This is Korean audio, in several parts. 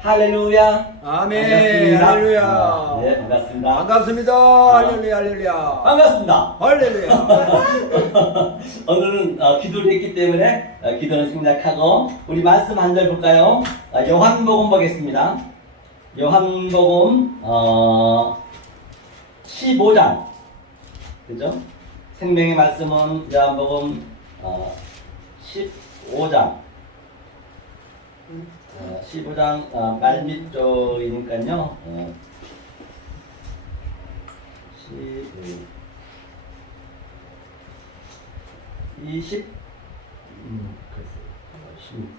할렐루야. 아멘. 반갑습니다. 할렐루야. 네, 반갑습니다. 반갑습니다. 할렐루야. 할렐루야. 반갑습니다. 할렐루야. 오늘은 기도를 했기 때문에 기도는 생략하고 우리 말씀 한 절 볼까요? 요한복음 보겠습니다. 요한복음 15장, 그죠? 생명의 말씀은 요한복음 15장 15장 말밑 쪽이니까요. 20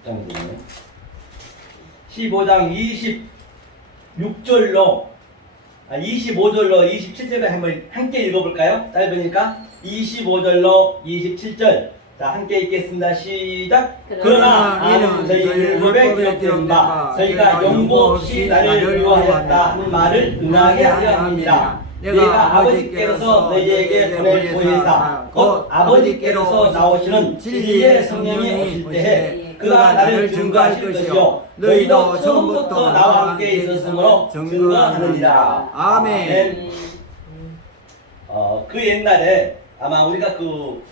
16장이 되네요. 15장 26절로 25절로 27절까지 한번 함께 읽어볼까요? 짧으니까 25절로 27절. 자, 함께 읽겠습니다. 시작. 그러나 이는 저희 율법에 기록된 바 저희가 용보 없이 나를 위로하였다 하는 말을 응하게 하려 합니다. 내가 아버지께로서 너희에게 보낼 보혜사 곧 아버지께로서 나오시는 진리의 성령이 오실 때에 그가 나를 증거하실 것이요 너희도 처음부터 나와 함께 있었으므로 증거하느니라. 아멘. 그 옛날에 아마 우리가 그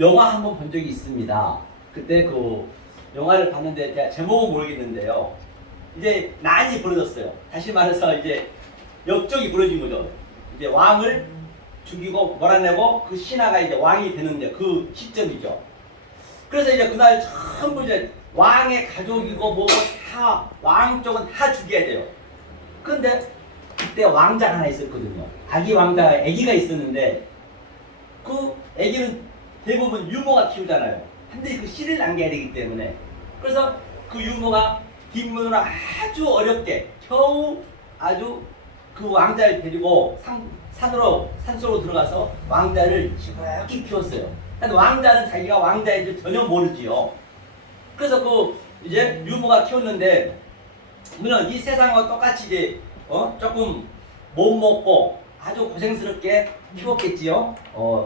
영화 한번 본 적이 있습니다. 그때 그 영화를 봤는데 제가 제목은 모르겠는데요. 이제 난이 벌어졌어요. 다시 말해서 이제 역적이 벌어진 거죠. 이제 왕을 죽이고 몰아내고 그 신하가 이제 왕이 되는데 그 시점이죠. 그래서 이제 그날 전부 이제 왕의 가족이고 뭐고 다 왕 쪽은 다 죽여야 돼요. 그런데 그때 왕자가 하나 있었거든요. 아기 왕자가 아기가 있었는데 그 아기는 대부분 유모가 키우잖아요. 근데 그 씨를 남겨야 되기 때문에 그래서 그 유모가 뒷문으로 아주 어렵게 겨우 아주 그 왕자를 데리고 산속으로 들어가서 왕자를 지극히 키웠어요. 근데 왕자는 자기가 왕자인 줄 전혀 모르지요. 그래서 그 이제 유모가 키웠는데 물론 이 세상과 똑같이 이제 조금 못 먹고 아주 고생스럽게 키웠겠지요.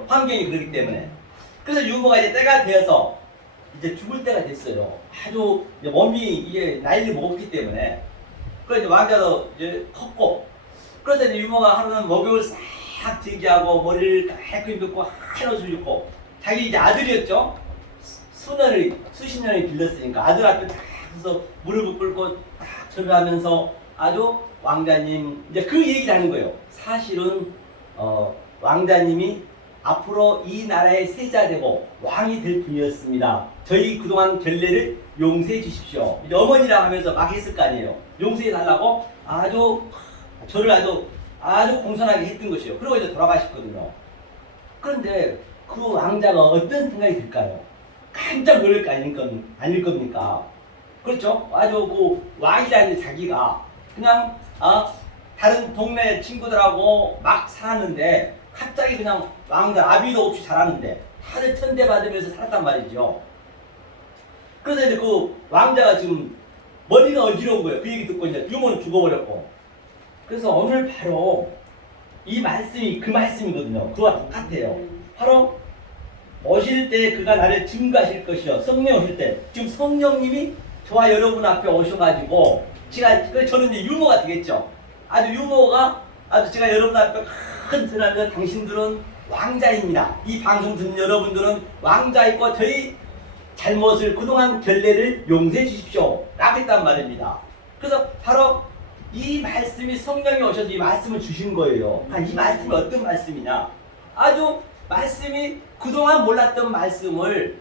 환경이 그렇기 때문에. 그래서 유모가 이제 때가 되어서 이제 죽을 때가 됐어요. 아주 이제 몸이 이게 나이를 먹었기 때문에. 그래서 이제 왕자도 이제 컸고. 그래서 이제 유모가 하루는 목욕을 싹 제기하고 머리를 깔끔히 묶고 한 옷을 입고 자기 이제 아들이었죠. 수십 년을 길렀으니까 아들 앞에 딱 서서 무릎을 꿇고 딱 절을 하면서 아주 왕자님 이제 그 얘기를 하는 거예요. 사실은 왕자님이 앞으로 이 나라의 세자되고 왕이 될 분이었습니다. 저희 그동안 결례를 용서해 주십시오. 이제 어머니랑 하면서 막 했을 거 아니에요. 용서해 달라고 아주 저를 아주 공손하게 했던 것이요. 그리고 이제 돌아가셨거든요. 그런데 그 왕자가 어떤 생각이 들까요? 깜짝 놀랄 거 아닐 겁니까? 그렇죠? 아주 그 왕이라는 자기가 그냥 다른 동네 친구들하고 막 살았는데 갑자기 그냥 왕자 아비도 없이 자라는데 다들 천대받으면서 살았단 말이죠. 그래서 이제 그 왕자가 지금 머리가 어지러운 거예요. 그 얘기 듣고 이제 유모는 죽어버렸고. 그래서 오늘 바로 이 말씀이 그 말씀이거든요. 그와 똑같아요. 바로 오실 때 그가 나를 증거하실 것이요. 성령 오실 때 지금 성령님이 저와 여러분 앞에 오셔가지고 저는 이제 유모가 되겠죠. 아주 유모가 아주 제가 여러분 앞에 큰 전하면 당신들은 왕자입니다. 이 방송 듣는 여러분들은 왕자이고 저희 잘못을 그동안 결례를 용서해 주십시오. 라고 했단 말입니다. 그래서 바로 이 말씀이 성령이 오셔서 이 말씀을 주신 거예요. 이 말씀이 어떤 말씀이냐? 아주 말씀이 그동안 몰랐던 말씀을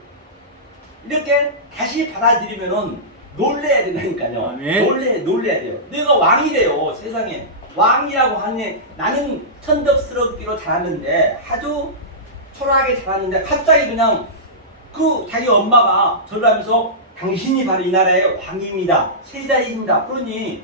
이렇게 다시 받아들이면은 놀래야 된다니까요. 아멘. 놀래야 돼요. 내가 왕이래요, 세상에. 왕이라고 하니 나는 천덕스럽기로 자랐는데 아주 초라하게 자랐는데 갑자기 그냥 그 자기 엄마가 저를 하면서 당신이 바로 이 나라의 왕입니다. 세자입니다. 그러니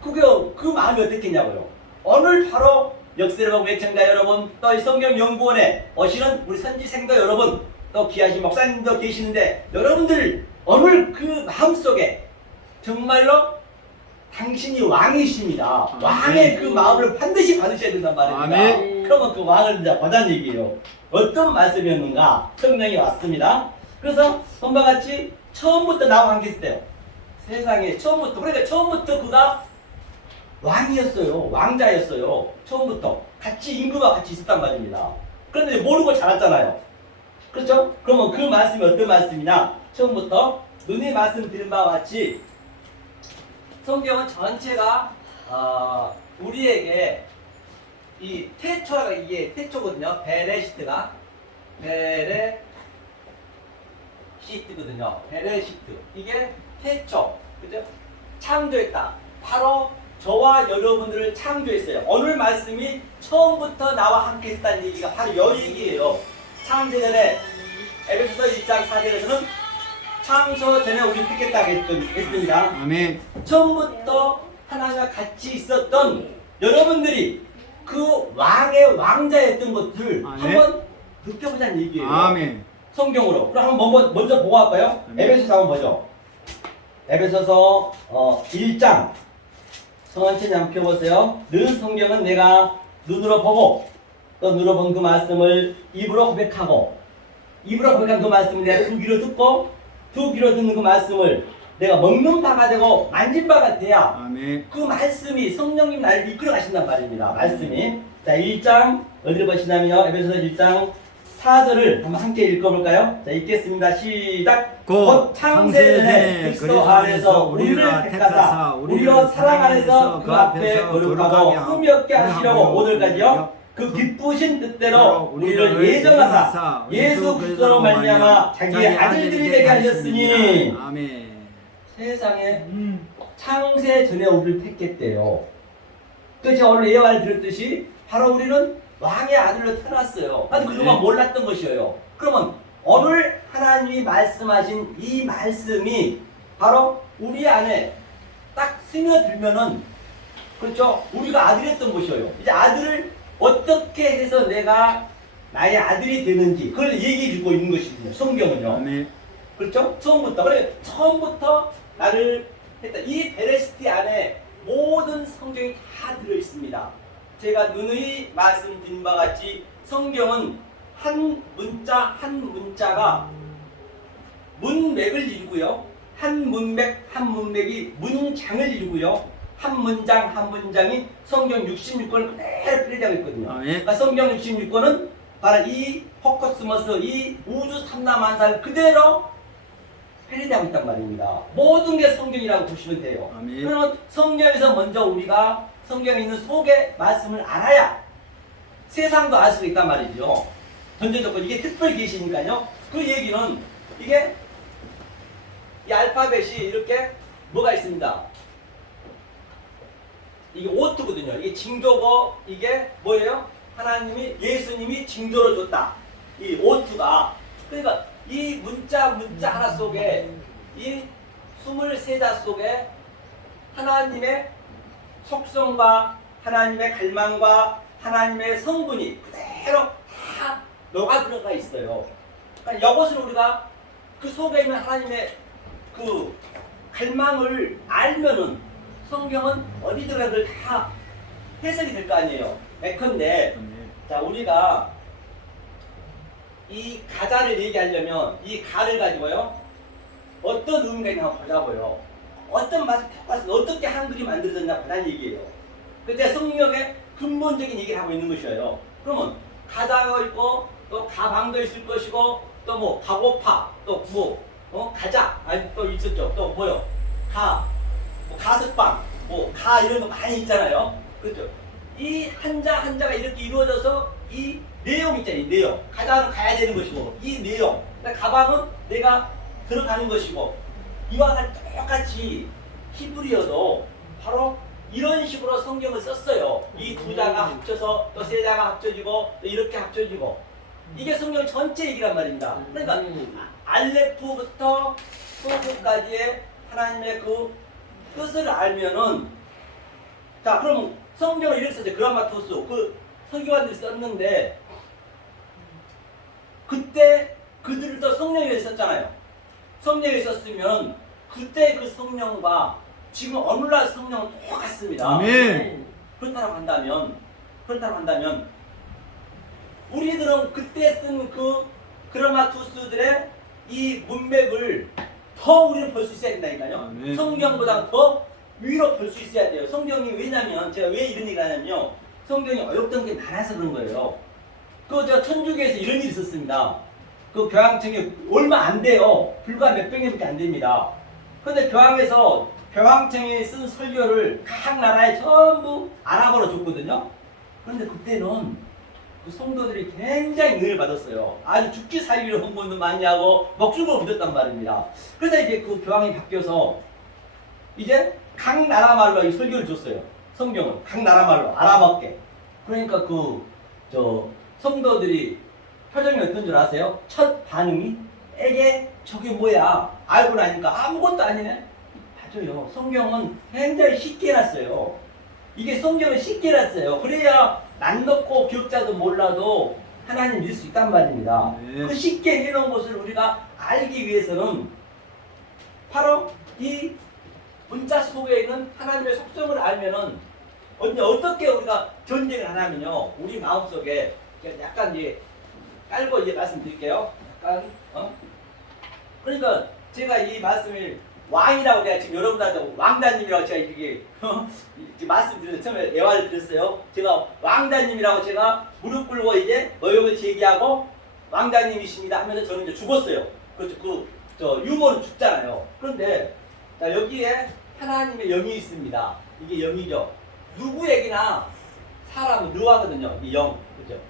그 마음이 어떻겠냐고요. 오늘 바로 역세로방 외청자 여러분, 또 이 성경 연구원에 오시는 우리 선지생도 여러분, 또 귀하신 목사님도 계시는데 여러분들 오늘 그 마음속에 정말로 당신이 왕이십니다. 아멘. 왕의 그 마음을 반드시 받으셔야 된단 말입니다. 아멘. 그러면 그 왕을 이제 보자는 얘기예요. 어떤 말씀이었는가? 성령이 왔습니다. 그래서 본바 같이 처음부터 나와 함께 있었대요. 세상에 처음부터. 그러니까 처음부터 그가 왕이었어요. 왕자였어요. 처음부터. 같이 임금과 같이 있었단 말입니다. 그런데 모르고 자랐잖아요. 그렇죠? 그러면 그 말씀이 어떤 말씀이냐? 처음부터 눈에 말씀드린 바와 같이 성경은 전체가 우리에게 이 태초가 이게 태초거든요. 베레시트가 베레시트거든요. 베레시트 이게 태초, 그죠? 창조했다. 바로 저와 여러분들을 창조했어요. 오늘 말씀이 처음부터 나와 함께 했다는 얘기가 바로 이 얘기예요. 창조 전에 에베소서 1장 4절에서는 창조 전에 우리 택했다고 했습니다. 아멘. 처음부터 하나님과 같이 있었던 여러분들이 그 왕의 왕자였던 것들 아멘. 한번 느껴보자는 얘기예요. 아멘. 성경으로. 그럼 한번 먼저 보고 갈까요? 아멘. 에베소서 한번 보죠. 에베소서 1장 성원체님 한번 펴보세요. 늘 성경은 내가 눈으로 보고 또 눈으로 본 그 말씀을 입으로 고백하고 입으로 고백한 그 말씀을 내가 두 귀로 듣고 두 귀로 듣는 그 말씀을 내가 먹는 바가 되고 만진 바가 돼야 아멘. 그 말씀이 성령님 나를 이끌어 가신단 말입니다. 말씀이. 자, 1장 어디를 보시냐면요. 에베소서 1장 4절을 한번 함께 읽어볼까요? 자, 읽겠습니다. 시작. 곧 창세전에 그리스도 안에서 우리를 택하사 우리로 사랑 안에서 그 앞에 거룩하고 흠없게 하시려고 오늘까지요. 그 기쁘신 뜻대로 우리를 예정하사 예수 그리스도로 말미암아 자기의 아들들이 되게 하셨으니 아멘. 세상에 창세 전에 우리를 택했대요. 그렇죠? 오늘 예화를 들었듯이 바로 우리는 왕의 아들로 태어났어요. 아니 그동안 몰랐던 것이에요. 그러면 오늘 하나님이 말씀하신 이 말씀이 바로 우리 안에 딱 스며들면은 그렇죠? 우리가 아들이었던 것이에요. 이제 아들을 어떻게 해서 내가 나의 아들이 되는지 그걸 얘기해 주고 있는 것이거든요. 성경은요. 아멘. 그렇죠? 처음부터. 그래 처음부터 나를 했다. 이 베레시티 안에 모든 성경이 다 들어 있습니다. 제가 누누이 말씀드린 바와 같이 성경은 한 문자 한 문자가 문맥을 이루고요. 한 문맥 한 문맥이 문장을 이루고요. 한 문장 한 문장이 성경 66권을 그대로 필요하고 있거든요. 그러니까 성경 66권은 바로 이 포커스머스 이 우주 삼라만사를 그대로 패러디하고 있단 말입니다. 모든 게 성경이라고 보시면 돼요. 아멘. 그러면 성경에서 먼저 우리가 성경에 있는 속의 말씀을 알아야 세상도 알 수 있단 말이죠. 전제조건 이게 특별 계시니까요. 그 얘기는 이게 이 알파벳이 이렇게 뭐가 있습니다. 이게 오트거든요. 이게 징조고 이게 뭐예요? 하나님이 예수님이 징조로 줬다. 이 오트가 그러니까 이 문자 하나 속에 이 23자 속에 하나님의 속성과 하나님의 갈망과 하나님의 성분이 그대로 다 녹아 들어가 있어요. 그러니까 이것을 우리가 그 속에 있는 하나님의 그 갈망을 알면은 성경은 어디 들어가든 다 해석이 될 거 아니에요. 예컨대 자 우리가 이 가자를 얘기하려면 이 가를 가지고요 어떤 의미가 있나 한번 보자고요. 어떤 맛을 펴봤어 어떻게 한글이 만들어졌나 보자는 얘기예요. 그때 성경의 근본적인 얘기를 하고 있는 것이에요. 그러면 가자가 있고 또 가방도 있을 것이고 또 뭐 가고파 또 뭐 가자 아니 또 있었죠. 또 뭐요 뭐 가석방 뭐 가 이런 거 많이 있잖아요. 그렇죠. 이 한자 한자가 이렇게 이루어져서 이 내용 있잖아요. 이 내용 가자는 가야 되는 것이고 이 내용 그러니까 가방은 내가 들어가는 것이고 이와 같이 똑같이 히브리어도 바로 이런 식으로 성경을 썼어요. 이 두 자가 합쳐서 또 세 자가 합쳐지고 또 이렇게 합쳐지고 이게 성경 전체 얘기란 말입니다. 그러니까 알레프부터 소구까지의 하나님의 그 뜻을 알면은 자 그럼 성경을 이렇게 썼죠. 그라마토스 그 서기관들이 썼는데 그때 그들도 성령이 썼잖아요. 성령이 썼으면 그때 그 성령과 지금 오늘날 성령은 똑같습니다. 아멘. 그렇다고 한다면 우리들은 그때 쓴 그 그라마투스들의 이 문맥을 더 우리는 볼 수 있어야 된다니까요. 아멘. 성경보다 더 위로 볼 수 있어야 돼요. 성경이 왜냐면 제가 왜 이런 얘기를 하냐면요. 성경이 어렵던 게 많아서 그런 거예요. 저 천주교에서 이런 일이 있었습니다. 그 교황청에 얼마 안 돼요. 불과 몇백 년밖에 안 됩니다. 그런데 교황청이 쓴 설교를 각 나라에 전부 아랍어로 줬거든요. 그런데 그때는 그 성도들이 굉장히 은혜를 받았어요. 아주 죽기 살기로 헌금도 많이 하고 목숨을 믿었단 말입니다. 그래서 이제 그 교황이 바뀌어서 이제 각 나라 말로 이 설교를 줬어요. 성경을 각 나라 말로 알아먹게. 그러니까 성도들이 표정이 어떤 줄 아세요? 첫 반응이 에게 저게 뭐야? 알고 나니까 아무것도 아니네. 맞아요. 성경은 굉장히 쉽게 해놨어요. 이게 성경을 쉽게 해놨어요. 그래야 난 넣고 기억자도 몰라도 하나님 믿을 수 있단 말입니다. 네. 그 쉽게 해놓은 것을 우리가 알기 위해서는 바로 이 문자 속에 있는 하나님의 속성을 알면은 어떻게 우리가 전쟁을 하냐면요. 우리 마음속에 약간 이제 깔고 이제 말씀드릴게요. 약간 그러니까 제가 이 말씀을 왕이라고 내가 지금 여러분들한테 왕다님이라고 제가 이렇게 말씀드려서 처음에 예화를 드렸어요. 제가 왕다님이라고 제가 무릎 꿇고 이제 의혹을 제기하고 왕다님이십니다 하면서 저는 이제 죽었어요. 그렇죠. 유머는 죽잖아요. 그런데 자, 여기에 하나님의 영이 있습니다. 이게 영이죠. 누구에게나 사람은 르와거든요. 이 영. 그렇죠.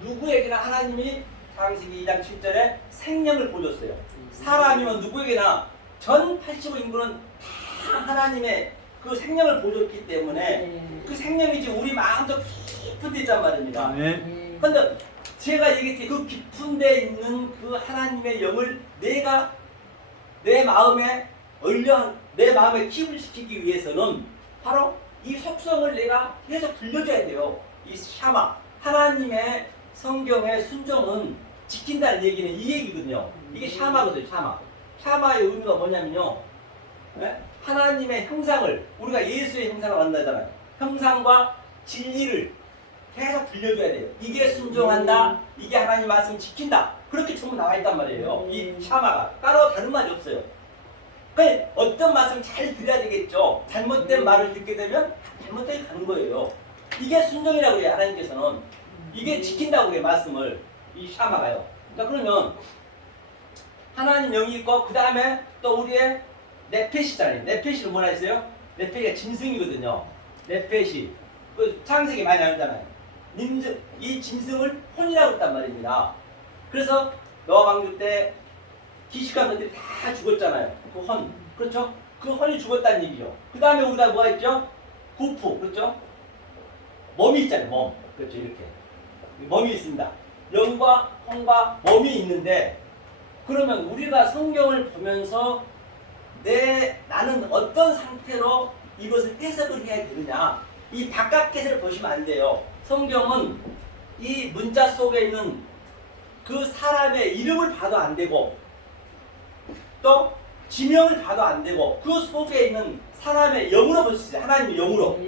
누구에게나 하나님이 창세기 2장 7절에 생명을 보여줬어요. 사람이면 누구에게나 전 85인구는 다 하나님의 그 생명을 보여줬기 때문에 그 생명이 지금 우리 마음속 깊은 데 있단 말입니다. 네. 그런데 제가 얘기했지 그 깊은 데 있는 그 하나님의 영을 내가 내 마음에 키우시키기 위해서는 바로 이 속성을 내가 계속 들려줘야 돼요. 이 샤마 하나님의 성경의 순종은 지킨다는 얘기는 이 얘기거든요. 이게 샤마거든요. 샤마의 의미가 뭐냐면요. 네? 하나님의 형상을 우리가 예수의 형상을 만나잖아요. 형상과 진리를 계속 들려줘야 돼요. 이게 순종한다. 이게 하나님 말씀 지킨다. 그렇게 전부 나와 있단 말이에요. 이 샤마가 따로 다른 말이 없어요. 그러니까 어떤 말씀 잘 들어야 되겠죠. 잘못된 말을 듣게 되면 잘못되게 가는 거예요. 이게 순종이라고 해요. 하나님께서는 이게 지킨다고 해요. 말씀을 이 샤마가요. 그러니까 그러면 하나님 영이 있고 그 다음에 또 우리의 네페시잖아요. 네페시는 뭐라 했어요? 네페시가 짐승이거든요. 네페시 그 창세기 많이 나오잖아요. 이 짐승을 혼이라고 했단 말입니다. 그래서 노아 왕조 때 기식한 것들이 다 죽었잖아요. 그 혼. 그렇죠? 그 혼이 죽었다는 얘기죠. 그 다음에 우리가 뭐가 있죠? 구프. 그렇죠? 몸이 있잖아요. 몸. 그렇죠. 이렇게. 몸이 있습니다. 영과 혼과 몸이 있는데 그러면 우리가 성경을 보면서 나는 어떤 상태로 이것을 해석을 해야 되느냐. 이 바깥 해석을 보시면 안 돼요. 성경은 이 문자 속에 있는 그 사람의 이름을 봐도 안 되고 또 지명을 봐도 안 되고 그 속에 있는 사람의 영으로 볼 수 있어요. 하나님의 영으로.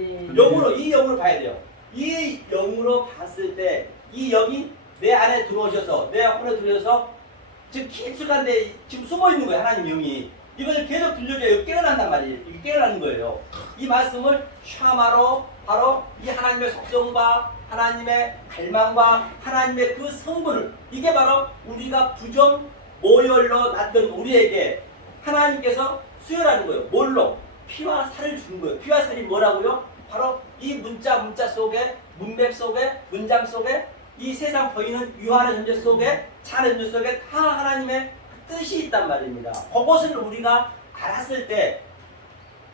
이 영으로 봐야 돼요. 이 영으로 봤을 때 이 영이 내 안에 들어오셔서 내 혼에 들어오셔서 지금 깊숙한데 지금 숨어 있는 거예요. 하나님 영이. 이걸 계속 들려줘야 깨어난단 말이에요. 이게 깨어나는 거예요. 이 말씀을 샤마로 바로 이 하나님의 속성과 하나님의 갈망과 하나님의 그 성분을 이게 바로 우리가 부정 모혈로 났던 우리에게 하나님께서 수혈하는 거예요. 뭘로? 피와 살을 주는 거예요. 피와 살이 뭐라고요? 바로 이 문자 속에 문맥 속에 문장 속에 이 세상 보이는 유한의 존재 속에 찬의 존재 속에 다 하나님의 뜻이 있단 말입니다. 그것을 우리가 알았을 때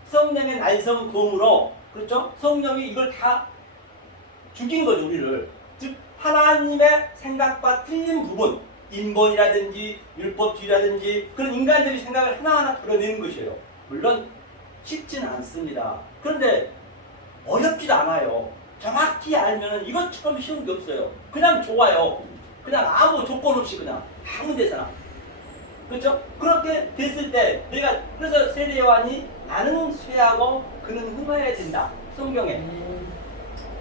성령의 날성 도움으로 그렇죠? 성령이 이걸 다 죽인 거죠. 우리를. 즉 하나님의 생각과 틀린 부분 인본이라든지 율법주의라든지 그런 인간들의 생각을 하나하나 드러내는 것이에요. 물론 쉽지는 않습니다. 그런데 어렵지도 않아요. 정확히 알면 이것처럼 쉬운 게 없어요. 그냥 좋아요. 그냥 아무 조건 없이 그냥 아무 데서나. 그렇죠? 그렇게 됐을 때 내가 그래서 세례 요한이 나는 쇠하고 그는 흥하여야 된다. 성경에.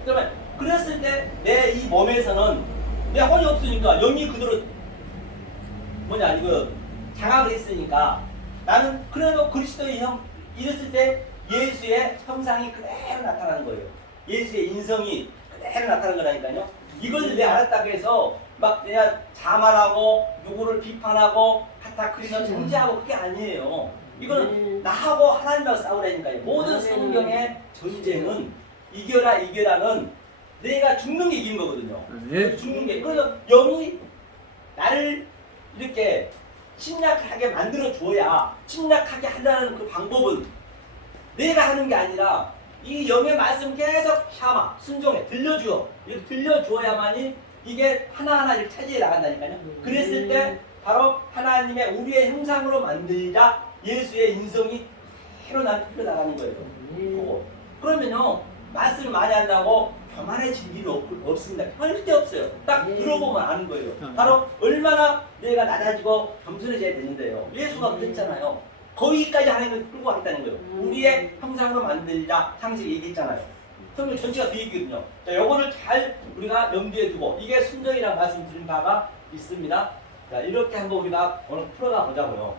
그러면 그랬을 때 내 이 몸에서는 내 혼이 없으니까 영이 그대로 뭐냐 이거 장악을 했으니까 나는 그래도 그리스도의 형 이랬을 때 예수의 형상이 그대로 나타나는 거예요. 예수의 인성이 그대로 나타나는 거라니까요. 이걸 내가 알았다고 해서 막 내가 자만하고 누구를 비판하고 카타크리너 정죄하고 그게 아니에요. 이거는 나하고 하나님하고 싸우라니까요. 모든 성경의 전쟁은 이겨라는 내가 죽는 게 이기는 거거든요. 죽는 게. 그래서 영이 나를 이렇게 침략하게 만들어 줘야 침략하게 하려는 그 방법은 내가 하는 게 아니라 이 영의 말씀 계속 샤마 순종해 들려주어 이렇게 들려주어야만이 이게 하나하나를 차지해 나간다니까요. 그랬을 때 바로 하나님의 우리의 형상으로 만들자 예수의 인성이 그대로 나가는 거예요. 그거. 그러면요 말씀을 많이 한다고 교만해질 일은 없습니다. 절대 없어요. 딱 들어보면 아는 거예요. 바로 얼마나 내가 낮아지고 겸손해져야 되는데요. 예수가 그랬잖아요. 거기까지 하나님을 끌고 가겠다는 거예요. 우리의 형상으로 만들자 상식이 얘기했잖아요. 성경 전체가 그 얘기거든요. 자, 요거를 잘 우리가 염두에 두고 이게 순종이라는 말씀 드린 바가 있습니다. 자, 이렇게 한번 우리가 오늘 풀어가 보자고요.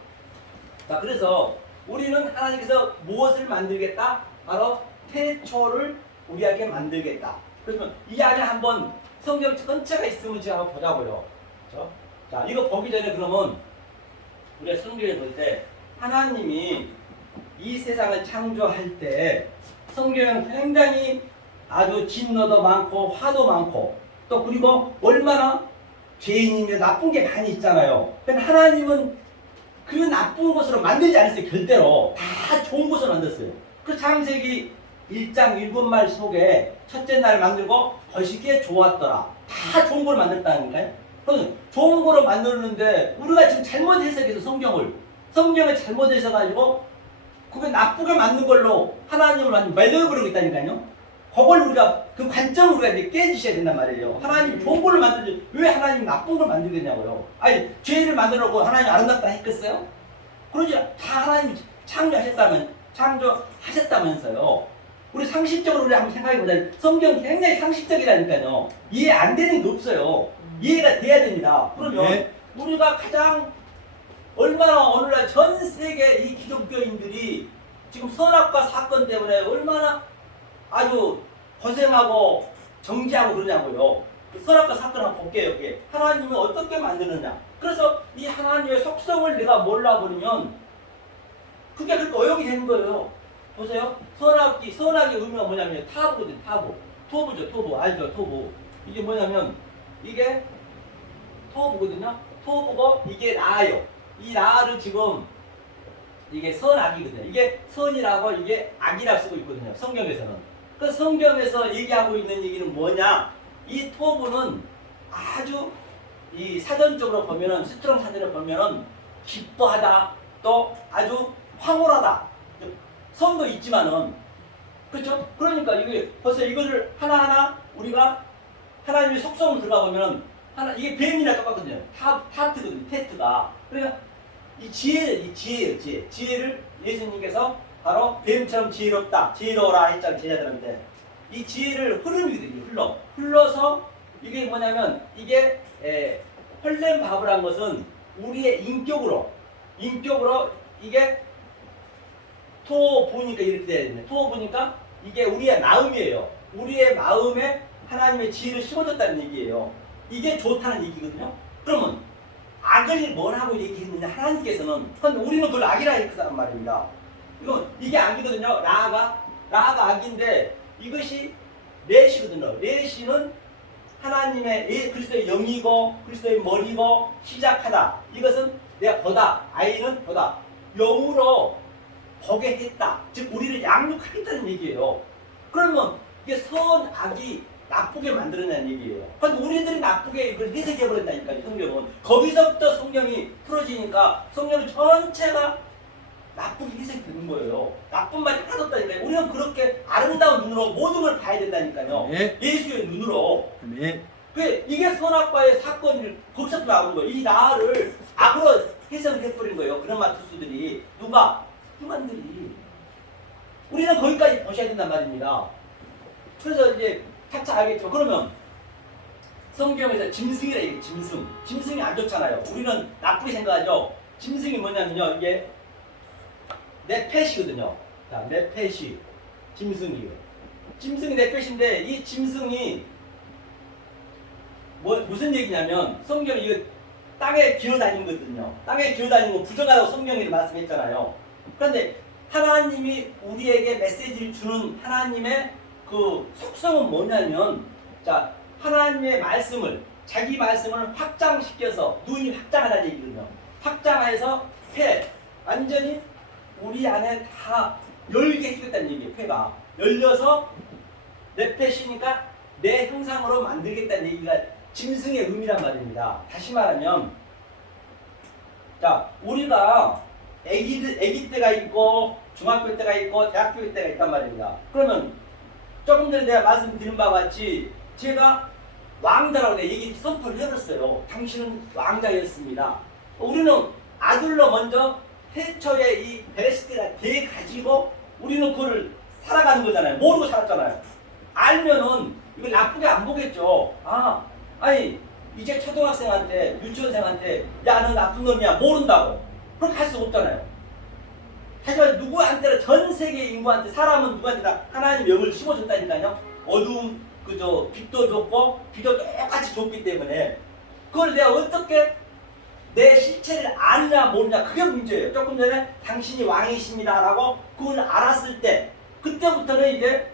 자, 그래서 우리는 하나님께서 무엇을 만들겠다? 바로 태초를 우리에게 만들겠다. 그러면 이 안에 한번 성경 전체가 있으면 제가 한번 보자고요. 그렇죠? 자, 이거 보기 전에 그러면 우리가 성경에 볼 때 하나님이 이 세상을 창조할 때 성경은 굉장히 아주 진노도 많고 화도 많고 또 그리고 얼마나 죄인이며 나쁜 게 많이 있잖아요. 근데 하나님은 그 나쁜 것으로 만들지 않았어요. 절대로 다 좋은 것으로 만들었어요. 그 창세기 1장 7말 속에 첫째 날 만들고 거시기에 좋았더라. 다 좋은 걸 만들었다니까요. 그럼 좋은 거로 만들었는데 우리가 지금 잘못 해석해서 성경을 잘못 해석가지고 그게 나쁘게 만든 걸로 하나님을 완전 매료해버리고 있다니까요. 그걸 우리가 그 관점을 우리가 이제 깨주셔야 된단 말이에요. 하나님 좋은 걸로 만들지 왜 하나님 나쁜 걸 만들겠냐고요. 아니 죄를 만들어놓고 하나님 아름답다 했겠어요? 그러지 다 하나님 창조하셨다면서요. 우리 상식적으로 우리 한번 생각해보자. 성경 굉장히 상식적이라니까요. 이해 안 되는 게 없어요. 이해가 돼야 됩니다. 그러면 우리가 가장 얼마나 오늘날 전 세계 이 기독교인들이 지금 선악과 사건 때문에 얼마나 아주 고생하고 정지하고 그러냐고요. 선악과 사건 한번 볼게요. 여기. 하나님이 어떻게 만드느냐. 그래서 이 하나님의 속성을 내가 몰라버리면 그게 그렇게 어용이 되는 거예요. 보세요. 선악의 의미가 뭐냐면 타부거든요. 토부죠. 토부. 알죠? 토부. 이게 뭐냐면 이게 토부거든요. 토부고 이게 라예요. 이 라를 지금 이게 선악이거든요. 이게 선이라고 이게 악이라고 쓰고 있거든요. 성경에서는. 그 성경에서 얘기하고 있는 얘기는 뭐냐? 이 토부는 아주 이 사전적으로 보면은 스트롱 사전을 보면은 기뻐하다 또 아주 황홀하다. 선도 있지만은 그렇죠? 그러니까 이게 벌써 이거를 하나하나 우리가 하나님의 속성을 들어가 보면은 이게 뱀이랑 똑같거든요. 타트거든요. 테트가. 그러니까 이 지혜를 예수님께서 바로 뱀처럼 지혜롭다, 지혜로워라 했잖아요. 제자들한테. 이 지혜를 흐름이거든요. 흘러서 이게 뭐냐면 이게 헐렘 바브란 것은 우리의 인격으로 이게 토 보니까 이렇게 돼야 되네. 토 보니까 이게 우리의 마음이에요. 우리의 마음에 하나님의 지혜를 심어줬다는 얘기예요. 이게 좋다는 얘기거든요. 그러면 악을 뭐라고 얘기했느냐 하나님께서는. 근데 우리는 그걸 악이라 했단 말입니다. 이게 악이거든요. 라가 악인데 이것이 레시거든요. 레시는 하나님의 그리스도의 영이고 그리스도의 머리고 시작하다. 이것은 내가 보다. 아이는 보다. 영으로 보게 했다. 즉 우리를 양육하겠다는 얘기예요. 그러면 이게 선악이 나쁘게 만들어내는 얘기예요. 그런데 우리들이 나쁘게 이걸 해석해버린다니까요. 성경은. 거기서부터 성경이 풀어지니까 성경 전체가 나쁘게 해석이 되는 거예요. 나쁜 말이 하나도 없다니까요. 우리는 그렇게 아름다운 눈으로 모든 걸 봐야 된다니까요. 예수의 눈으로. 이게 선악과의 사건을 거기서 나온 거예요. 이 나를 악으로 해석을 해버린 거예요. 그런 마투스들이 누가? 인간들이. 우리는 거기까지 보셔야 된단 말입니다. 그래서 이제 차차 알겠죠. 그러면 성경에서 짐승이라 얘기해요. 짐승. 짐승이 안 좋잖아요. 우리는 나쁘게 생각하죠. 짐승이 뭐냐면요. 이게 네펫이거든요. 자, 네펫이 짐승이에요. 짐승이 네펫인데 이 짐승이 무슨 얘기냐면 성경이 이거 땅에 기어다니는 거거든요. 땅에 기어다니는 거 부정하다고 성경이 말씀했잖아요. 그런데 하나님이 우리에게 메시지를 주는 하나님의 그 속성은 뭐냐면 자 하나님의 말씀을 자기 말씀을 확장시켜서 눈이 확장하다는 얘기거든요. 확장해서 완전히 우리 안에 다 열게 해주겠다는 얘기예요. 폐가 열려서 내 폐시니까 내 형상으로 만들겠다는 얘기가 짐승의 의미란 말입니다. 다시 말하면 자 우리가 아기 때가 있고 중학교 때가 있고 대학교 때가 있단 말입니다. 그러면 조금 전에 내가 말씀드린 바와 같이 제가 왕자라고 내가 얘기 선포를 해봤어요. 당신은 왕자였습니다. 우리는 아들로 먼저 태초에 이 베레시티가 돼 가지고 우리는 그걸 살아가는 거잖아요. 모르고 살았잖아요. 알면은 이걸 나쁘게 안 보겠죠. 아니 이제 초등학생한테 유치원생한테 야 너 나쁜 놈이야 모른다고 그렇게 할 수 없잖아요. 하지만 누구한테나 전 세계 인구한테 사람은 누구한테 다 하나님 명을 심어줬다니까요. 어두운 그저 빛도 줬고 빛도 똑같이 줬기 때문에 그걸 내가 어떻게 내 실체를 아느냐 모르냐 그게 문제예요. 조금 전에 당신이 왕이십니다라고 그걸 알았을 때 그때부터는 이제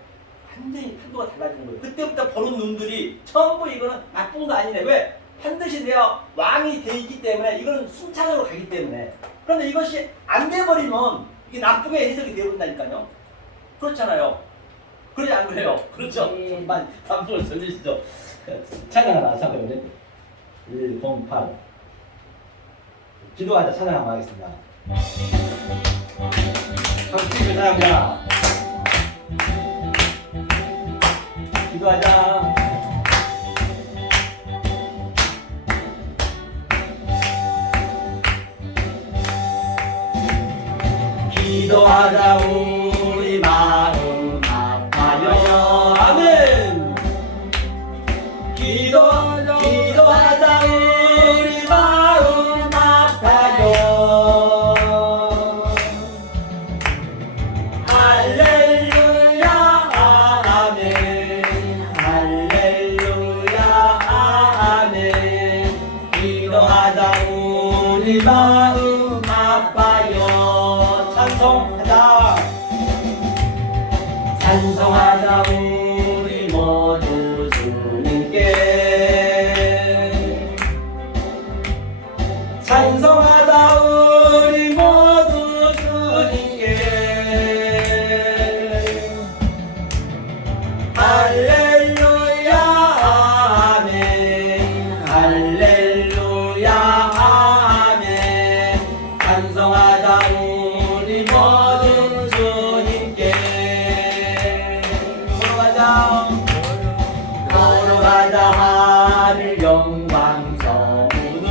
완전히 태도가 달라지는 거예요. 그때부터 보는 눈들이 전부 이거는 나쁜 거 아니네. 왜? 반드시 내가 왕이 돼 있기 때문에 이거는 순차적으로 가기 때문에. 그런데 이것이 안 돼버리면 이게 나쁘게 해석이 되어버린다니까요. 그렇잖아요. 그러지 안 그래요? 그렇죠. 정말 감수를 던지시죠. 찬양 하나 잠깐만요. 108 기도하자 찬양 한번 하겠습니다. 박수 찬양자 기도하자. 기도하자 우리 마음 아파요. 아멘. 기도하자 우리 마음 아파요. 할렐루야 아멘. 할렐루야 아멘. 기도하자 우리 마음 아파요. 찬송하자. 찬송하자 우리 모두 주님께. 찬송하자 우리 모두 주님께. 할렐루야 아멘. 할렐루야 아멘. 찬송하자 우리 모두 주님께. 걸어가자 하늘 영광 서문을.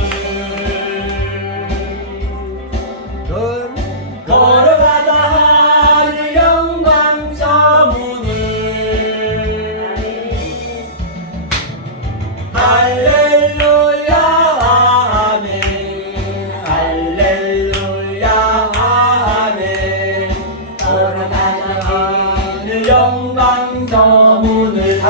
걸어가자 하늘 영광 서문을. 할렐루야 아멘. 할렐루야 아멘. 걸어가자 하늘 영광 서문을.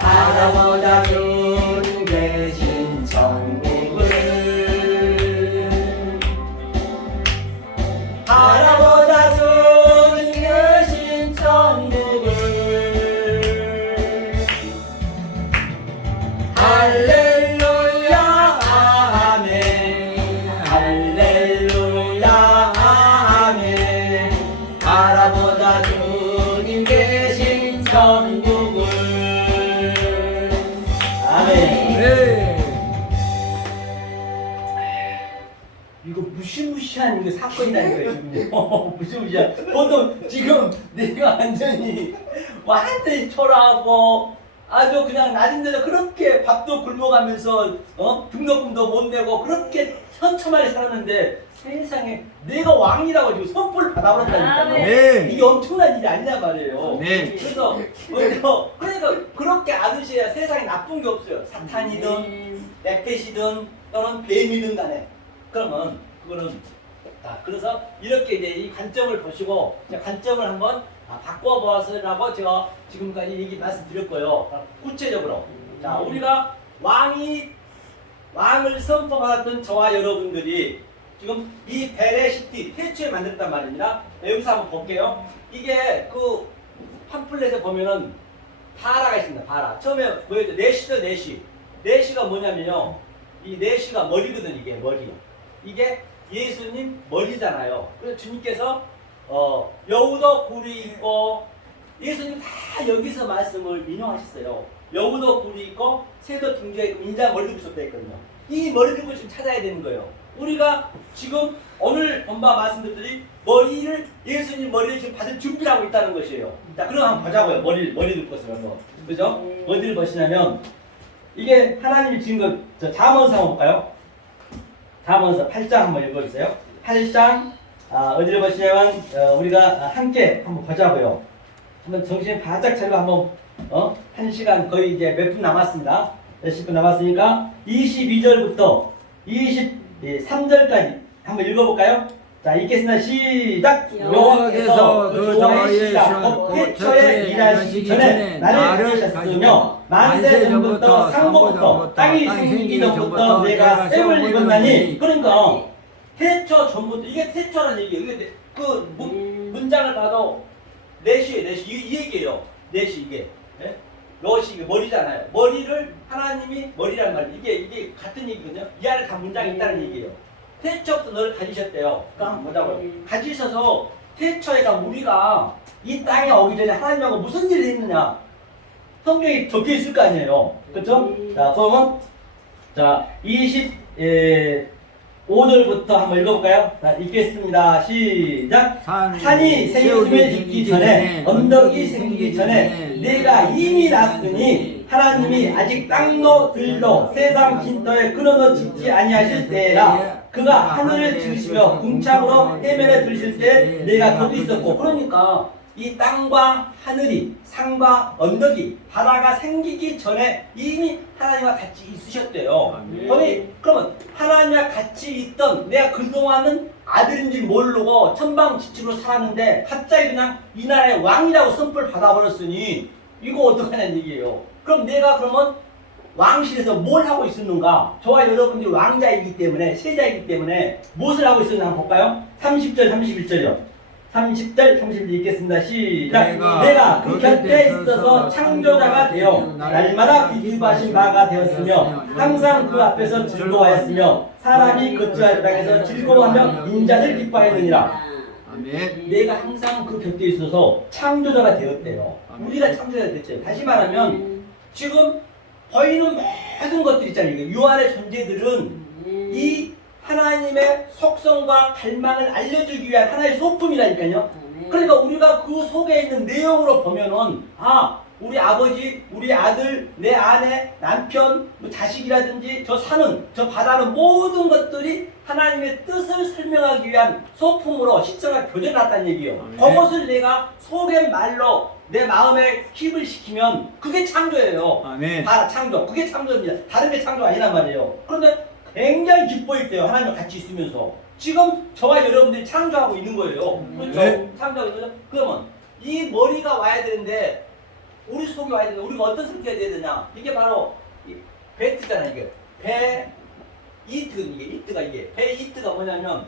바라보자 주님 계신 천국을. 바라보자 주님 계신 천국을. 할렐루야 아멘. 할렐루야 아멘. 바라보자 주님 계신 천국을. 아멘. 이거 무시무시한 이거 사건이라는 거예요, 지금요. 무시무시한. 보통 지금 내가 완전히 완전히 초라하고 아주 그냥 낮은 데서 그렇게 밥도 굶어가면서 등록금도 못 내고 그렇게 현천하게 살았는데 세상에 내가 왕이라고 지금 선포를 받아버렸다니까요. 네. 이게 엄청난 일이 아니란 말이에요. 네. 그래서 그러니까 그렇게 아드셔야 세상에 나쁜 게 없어요. 사탄이든 넷펫이든 또는 뱀이든 간에 그러면 그거는 그래서 이렇게 이제 이 관점을 보시고 관점을 한번 바꿔보았으라고 제가 지금까지 얘기 말씀드렸고요. 구체적으로 자 우리가 왕을 선포받았던 저와 여러분들이 지금 이 베레시티 태초에 만들었단 말입니다. 여기서 한번 볼게요. 이게 그 팜플렛에 보면은 바라가 있습니다. 바라. 처음에 보여줘. 내시죠, 내시. 내시가 뭐냐면요. 이 내시가 머리거든, 이게 머리. 이게 예수님 머리잖아요. 그래서 주님께서 여우도 굴이 있고 예수님 다 여기서 말씀을 인용하셨어요. 여우도 굴이 있고 새도 둥지가 있고 인자 머리 들고 있었다 했거든요. 이 머리 들고 지금 찾아야 되는 거예요. 우리가 지금 오늘 본바 말씀드렸더니 머리를 예수님 머리를 지금 받을 준비를 하고 있다는 것이에요. 자, 그럼 한번 보자고요. 머리 들 것을 한번. 그죠? 어디를 보시냐면 이게 하나님이 지은 거 잠언서 한번 볼까요? 잠언서 8장 한번 읽어주세요. 8장 어디를 보시냐면 우리가 함께 한번 보자고요. 한번 정신 바짝 차리고 한번 1시간 거의 이제 몇 분 남았습니다. 몇십 분 남았으니까 22절부터 23절까지 한번 읽어볼까요? 자, 읽겠습니다. 시작! 여호와께서 그 저의 시작 태초에 일하시기 전에 나를 지으셨으며 만세 전부터 상고부터 땅이 생기기 전부터 내가 셈을 입었나니. 그러니까 태초 전부터 이게 태초라는 얘기예요. 이게 그 문장을 봐도 내시예요. 이 얘기예요. 내시 이게. 네? 이것이 이게 머리잖아요. 머리를 하나님이 머리란 말이에요. 이게 같은 얘기거든요. 이 안에 다 문장이 있다는 얘기예요. 태초부터 너를 가지셨대요. 그럼 한번 보자고요. 가지셔서 태초에가 우리가 이 땅에 오기 전에 하나님하고 무슨 일을 했느냐. 성경에 적혀 있을 거 아니에요. 그렇죠? 자, 그러면 자 25절부터 한번 읽어볼까요? 자, 읽겠습니다. 시작. 산이 세우심에 있기 전에 언덕이 생기기 전에 내가 이미 났으니 하나님이 아직 땅도 들도 세상 진토에 끊어놓 짓지 아니하실 때라. 그가 하늘을 지으시며 궁창으로 해면에 들으실 때 내가 거기 있었고. 그러니까 이 땅과 하늘이 산과 언덕이 바다가 생기기 전에 이미 하나님과 같이 있으셨대요. 그러면 하나님과 같이 있던 내가 그동안은 아들인 줄 모르고 천방지축으로 살았는데 갑자기 그냥 이 나라의 왕이라고 선포를 받아버렸으니 이거 어떡하냐는 얘기예요. 그럼 내가 그러면 왕실에서 뭘 하고 있었는가? 저와 여러분들이 왕자이기 때문에 세자이기 때문에 무엇을 하고 있었나 한번 볼까요? 30절 31절이요. 30절 31절 읽겠습니다. 시작. 내가 그 곁에 있어서 창조자가 되어 날마다 기뻐하신 바가 되었으며 항상 그 앞에서 즐거워하였으며 사람이 거처할 땅에서 즐거워하며 인자를 기뻐하였느니라. 내가 항상 그 곁에 있어서 창조자가 되었대요. 우리가 창조자가 됐대요. 다시 말하면 지금 보이는 모든 것들 있잖아요. 유 안의 존재들은 이 하나님의 속성과 갈망을 알려주기 위한 하나의 소품이라니까요. 그러니까 우리가 그 속에 있는 내용으로 보면은 우리 아버지, 우리 아들, 내 아내, 남편, 자식이라든지 저 산은, 저 바다는 모든 것들이 하나님의 뜻을 설명하기 위한 소품으로 식성과 교제해놨다는 얘기예요. 그것을 내가 속의 말로 내 마음에 힙을 시키면 그게 창조예요. 바라 창조. 그게 창조입니다. 다른 게 창조가 아니란 말이에요. 그런데 굉장히 기뻐했대요. 하나님과 같이 있으면서. 지금 저와 여러분들이 창조하고 있는 거예요. 그렇죠? 창조하고 있는 거죠? 그러면 이 머리가 와야 되는데 우리 속이 와야 되는데 우리가 어떤 상태가 돼야 되냐? 이게 바로 베이트잖아. 이게 베이트가 뭐냐면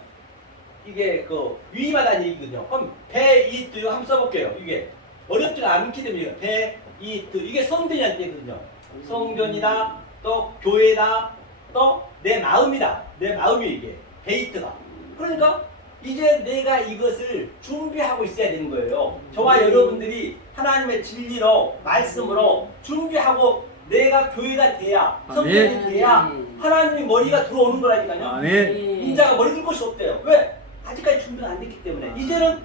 이게 그 위임하다는 얘기거든요. 그럼 베이트 이거 한번 써볼게요. 이게 어렵지가 않기 때문에 베이트 이게 성전이라는 뜻이거든요. 성전이다, 또 교회다, 또 내 마음이다. 내 마음이 이게 베이트가. 그러니까 이제 내가 이것을 준비하고 있어야 되는 거예요. 저와 여러분들이 하나님의 진리로 말씀으로 준비하고 내가 교회가 돼야 성전이 돼야 하나님이 머리가 들어오는 거라니까요. 인자가 머리 들 것이 없대요. 왜? 아직까지 준비가 안 됐기 때문에. 이제는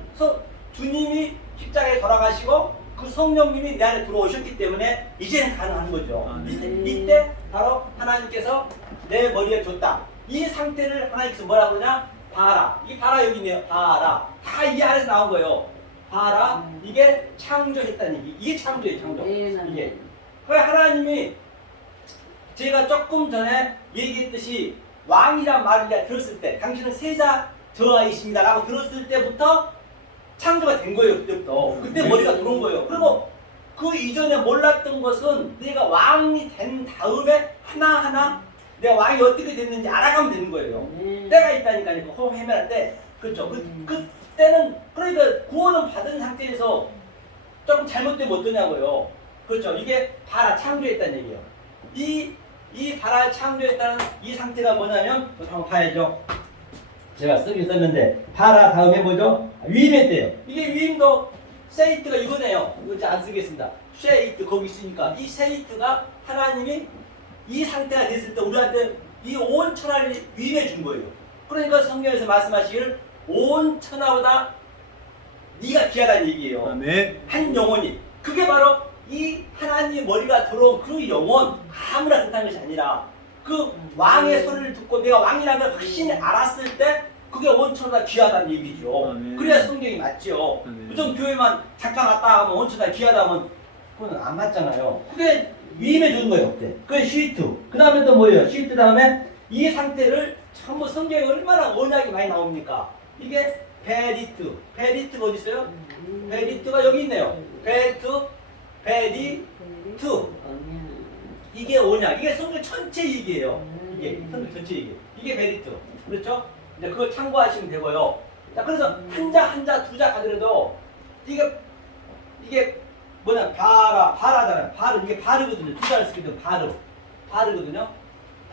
주님이 십자가에 돌아가시고 그 성령님이 내 안에 들어오셨기 때문에 이제는 가능한 거죠. 아, 네. 이때 바로 하나님께서 내 머리에 줬다. 이 상태를 하나님께서 뭐라고 그러냐? 봐라. 이 봐라 여기 있네요. 봐라. 다 이 안에서 나온 거예요. 봐라. 이게 창조했다는 얘기. 이게 창조예요. 창조. 이게. 그래 하나님이 제가 조금 전에 얘기했듯이 왕이란 말을 내가 들었을 때 당신은 세자 저하이십니다 라고 들었을 때부터 창조가 된 거예요. 그때부터. 그때 네. 머리가 들어온 거예요. 그리고 그 이전에 몰랐던 것은 내가 왕이 된 다음에 하나하나 내가 왕이 어떻게 됐는지 알아가면 되는 거예요. 때가 있다니까요. 그 호흡 헤매할 때. 그렇죠. 그때는 그러니까 구원은 받은 상태에서 조금 잘못되면 어떠냐고요. 그렇죠. 이게 바라 창조했다는 얘기예요. 이 바라 창조했다는 이 상태가 뭐냐면 한번 봐야죠. 제가 쓰긴 썼는데 바라 다음에 뭐죠? 위임했대요. 이게 위임도 세이트가 이거네요. 이거 이제 안 쓰겠습니다. 세이트 거기 있으니까 이 세이트가 하나님이 이 상태가 됐을 때 우리한테 이 온 천하를 위임해 준 거예요. 그러니까 성경에서 말씀하시기를 온 천하보다 네가 귀하다는 얘기예요. 아멘. 한 영혼이. 그게 바로 이 하나님의 머리가 들어온 그 영혼 아무나 그렇다는 것이 아니라 그 왕의 소리를 듣고 내가 왕이라는 걸 확신히 알았을 때 그게 원천보다 귀하다는 얘기죠. 아멘. 그래야 성경이 맞죠. 아멘. 무슨 교회만 잠깐 왔다 하면 원천보다 귀하다 하면 그건 안 맞잖아요. 그게 위임해 주는 거예요. 그때. 그게 시트. 그 다음에 또 뭐예요? 시트 다음에 이 상태를 전부 성경에 얼마나 언약이 많이 나옵니까? 이게 베리트. 베리트가 어디 있어요? 베리트가 여기 있네요. 베리트. 이게 언약. 이게 성경 전체 얘기예요. 이게 성경 전체 얘기. 이게 베리트. 그렇죠? 이제 그걸 참고하시면 되고요. 자, 그래서 한자 두자 가더라도 이게 뭐냐 바라잖아요. 바르 이게 바르거든요. 두 자를 쓰게 되면 바르거든요.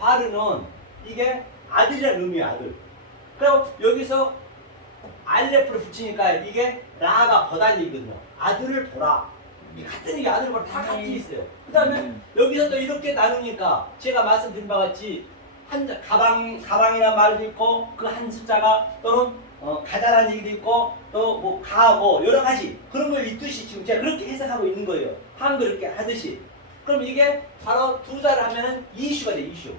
바르는 이게 아들이라는 의미예요. 아들. 그리고 여기서 알레프를 붙이니까 이게 라가 보다는 얘기거든요. 아들을 보라. 이 같은 얘기 아들을 보라 다 같이 있어요. 그 다음에 여기서 또 이렇게 나누니까 제가 말씀드린 바와 같이 한자 가방이라는 말도 있고 그 한 숫자가 또는 가자라는 얘기도 있고 또 뭐 가고 여러 가지 그런 걸 이 뜻이 지금 제가 그렇게 해석하고 있는 거예요. 한글 이렇게 하듯이. 그럼 이게 바로 두 자를 하면은 이슈가 돼요. 이슈.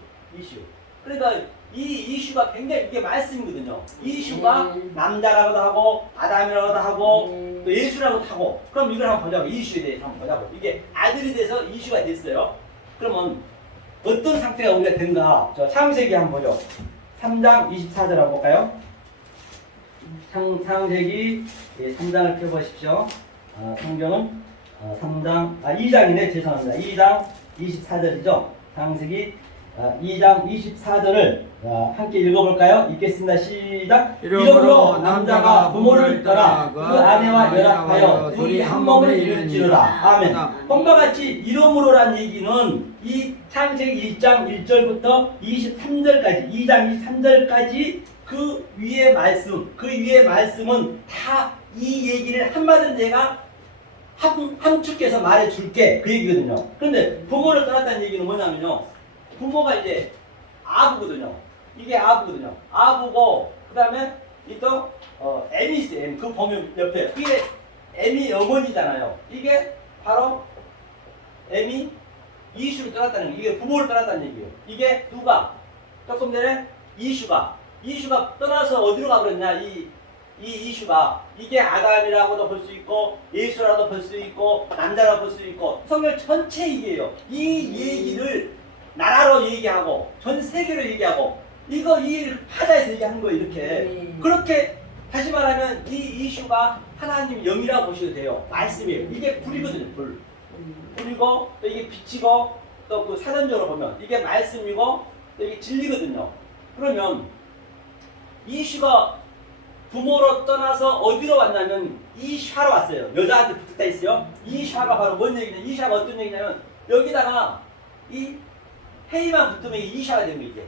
그러니까 이 이슈가 굉장히 이게 말씀이거든요. 이슈가 남자라고도 하고 아담이라고도 하고 또 예수라고도 하고 그럼 이걸 한번 보자고. 이슈에 대해서 한번 보자고. 이게 아들이 돼서 이슈가 됐어요. 그러면 어떤 상태가 우리가 된가? 저 창세기 한번 보죠. 3장 24절 한번 볼까요? 창세기 3장을 펴보십시오. 성경은 2장이네. 죄송합니다. 2장 24절이죠. 창세기 2장 24절을 함께 읽어볼까요? 읽겠습니다. 시작. 이러므로 남자가 부모를 떠나 그 아내와 연합하여 둘이 한 몸을 이룰지로다. 아멘. pom과 같이 이러므로란 얘기는 이 창세기 1장 1절부터 23절까지 2장 23절까지 그 위의 말씀은 다 이 얘기를 한마디로 내가 함축해서 말해줄게 그 얘기거든요. 그런데 부모를 떠났다는 얘기는 뭐냐면요. 부모가 이제 아부거든요. 이게 아부거든요. 아부고 그 다음에 또 M이 있어요. M. 그 보면 옆에 이게 M이 어머니잖아요. 이게 바로 M이 이슈를 떠났다는 얘기예요. 이게 부모를 떠났다는 얘기예요. 이게 누가 조금 전에 이슈가 떠나서 어디로 가버렸냐. 이 이슈가 이게 아담이라고도 볼 수 있고 예수라고도 볼 수 있고 남자라고 볼 수 있고 성경 전체 얘기예요. 이 얘기를 나라로 얘기하고 전 세계로 얘기하고 이 하자에서 얘기하는 거예요. 이렇게 그렇게 다시 말하면 이 이슈가 하나님 영이라고 보셔도 돼요. 말씀이에요. 이게 불이거든요. 불이고 또 이게 빛이고 또 그 사전적으로 보면 이게 말씀이고 또 이게 진리거든요. 그러면 이슈가 부모로 떠나서 어디로 왔냐면 이샤로 왔어요. 여자한테 붙었다 있어요. 이샤가 바로 뭔 얘기냐? 이샤가 어떤 얘기냐면 여기다가 이 헤이만 붙으면 이샤가 되는 게 이제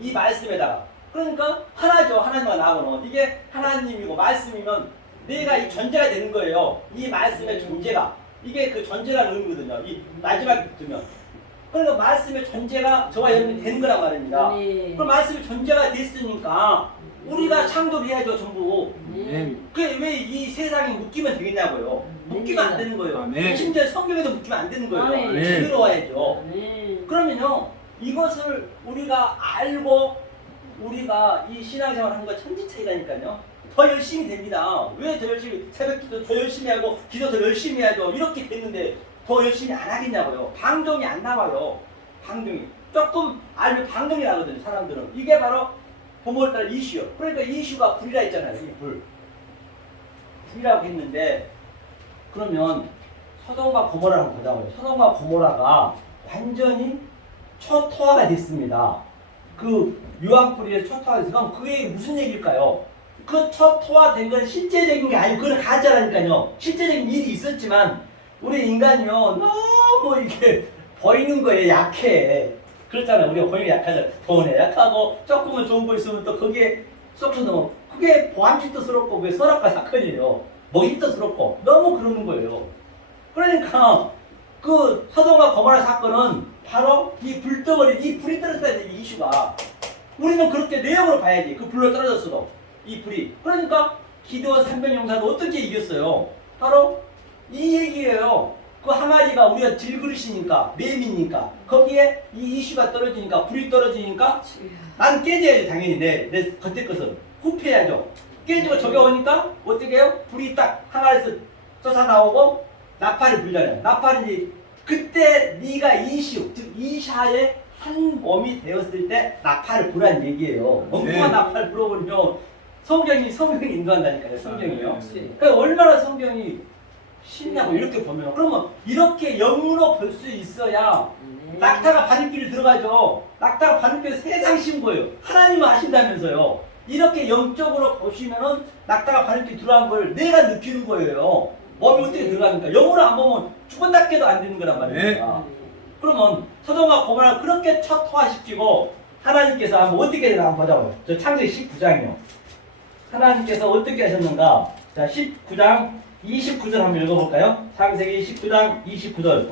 이 말씀에다가 그러니까 하나죠. 하나님과 나하고는 이게 하나님이고 말씀이면 내가 이 존재가 되는 거예요. 이 말씀의 존재가 이게 그 존재라는 의미거든요. 이 마지막에 붙으면 그러니까 말씀의 존재가 저와 여러분이 되는 거란 말입니다. 그럼 말씀의 존재가 됐으니까 우리가 창조를 해야죠 전부. 아멘. 그왜 이 세상이 묶이면 되겠냐고요. 묶이면 안 되는 거예요. 아멘. 심지어 성경에도 묶이면 안 되는 거예요. 아멘. 지혜로워야죠. 네. 그러면요 이것을 우리가 알고 우리가 이 신앙생활 하는 거 천지 차이라니까요. 더 열심히 됩니다. 왜 더 열심히 새벽 기도 더 열심히 하고 기도 더 열심히 해야죠. 이렇게 됐는데 더 열심히 안 하겠냐고요. 방종이 안 나와요. 방종이 조금 알면 방종이 나거든요. 사람들은 이게 바로 부모를 따라 이슈요. 그러니까 이슈가 불이라 했잖아요. 이 불이라고 했는데 그러면 소돔과 고모라를 보자고요. 소돔과 고모라가 완전히 초토화가 됐습니다. 그 유황불이에 초토화가 됐으면 그게 무슨 얘기일까요? 그 초토화된 건 실제적인 게 아니고 그건 가짜라니까요. 실제적인 일이 있었지만 우리 인간이요 너무 이게 보이는 거에 약해. 그렇잖아요. 우리가 보이는 약하잖아요. 돈에 약하고 조금은 좋은 거 있으면 또 거기에 쏙 넣어. 그게 보암직도스럽고 그게 선악과 사건이에요. 먹잇도스럽고 너무 그러는 거예요. 그러니까 그 소돔과 고모라 사건은 바로 이 불덩어리, 이 불이 떨어졌다는 이 이슈가 우리는 그렇게 내용으로 봐야지. 그 불로 떨어졌어도 이 불이. 그러니까 기드온 300용사도 어떻게 이겼어요? 바로 이 얘기예요. 그 항아리가 우리가 질그릇이니까 매미니까 거기에 이 이슈가 떨어지니까 불이 떨어지니까 난 깨져야지 당연히 내 겉에 것은 후패야죠. 깨지고 저기 오니까 어떻게 해요? 불이 딱 항아리에서 솟아나오고 나팔을 불잖아요. 나팔이 그때 네가 이슈 즉 이샤의 한 몸이 되었을 때 나팔을 불란 얘기예요. 엉뚱한 나팔을 불어버리면 성경이 인도한다니까요. 성경이요. 그러니까 얼마나 성경이 신나고 이렇게 보면 그러면 이렇게 영으로 볼 수 있어야 낙타가 바늘길을 들어가죠. 낙타가 바늘길에 세상 신거예요. 하나님은 하신다면서요. 이렇게 영적으로 보시면은 낙타가 바늘길 들어간 걸 내가 느끼는 거예요. 몸이 어떻게 들어갑니까? 영으로 안 보면 죽었다 깨도 안 되는 거란 말입니다. 그러면 소돔과 고모라를 그렇게 초토화시키고 하나님께서 한번 어떻게 되나 한번 보자고요. 저 창세기 19장이요. 하나님께서 어떻게 하셨는가? 자, 19장 29절 한번 읽어볼까요? 창세기 19장 29절.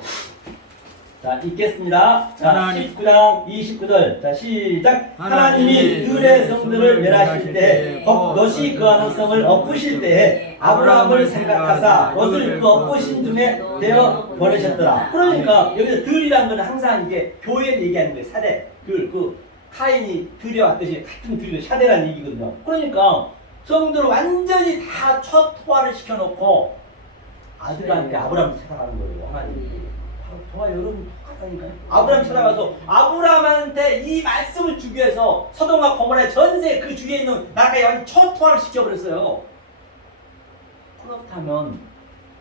자, 읽겠습니다. 자, 하나님. 19장 29절. 자, 시작. 하나님이 들의 성들을 멸하실 때, 롯이 거하는 성을 엎으실 때에 아브라함을 생각하사 롯을 그 엎으신 중에 되어 버리셨더라. 그러니까 여기서 들이라는 것은 항상 이게 교회를 얘기하는 거예요. 사대. 그 카인이 들여왔듯이 같은 들이 샤대라는 얘기거든요. 그러니까 성들을 완전히 다 초토화를 시켜놓고 아들한테 아브라함을 찾아가는 거예요. 하나님. 저와 여러분 똑같다니까요. 아브라함 찾아가서 아브라함한테 이 말씀을 주기 위해서 소돔과 고모라의 전세 그 주위에 있는 나라에 완전 초토화를 시켜버렸어요. 그렇다면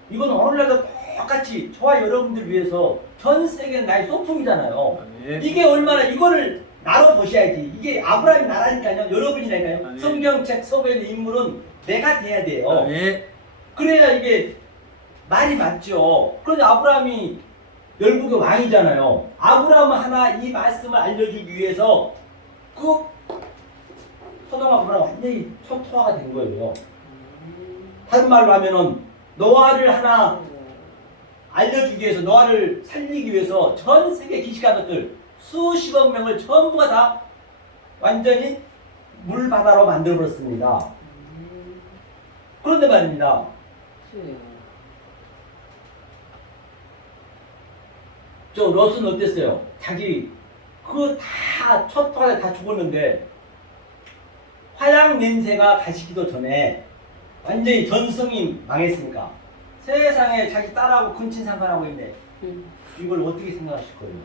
이건 오늘날도 똑같이 저와 여러분들 위해서 전 세계는 나의 소품이잖아요. 이게 얼마나 이거를 나로 보셔야지. 이게 아브라함이 나라니까요. 여러분이라니까요. 성경책 속에 있는 인물은 내가 돼야 돼요. 그래야 이게 말이 맞죠. 그런데 아브라함이 열국의 왕이잖아요. 아브라함은 하나 이 말씀을 알려주기 위해서 그 소돔과 고모라가 완전히 초토화가 된 거예요. 다른 말로 하면은 노아를 하나 알려주기 위해서 노아를 살리기 위해서 전 세계 기식한 것들 수십억 명을 전부가 다 완전히 물바다로 만들어버렸습니다. 그런데 말입니다. 저 롯은 어땠어요? 자기 그 다 초토화에 다 죽었는데 화양 냄새가 가시기도 전에 완전히 전성이 망했으니까 세상에 자기 딸하고 근친상간하고 있네. 이걸 어떻게 생각하실 거예요?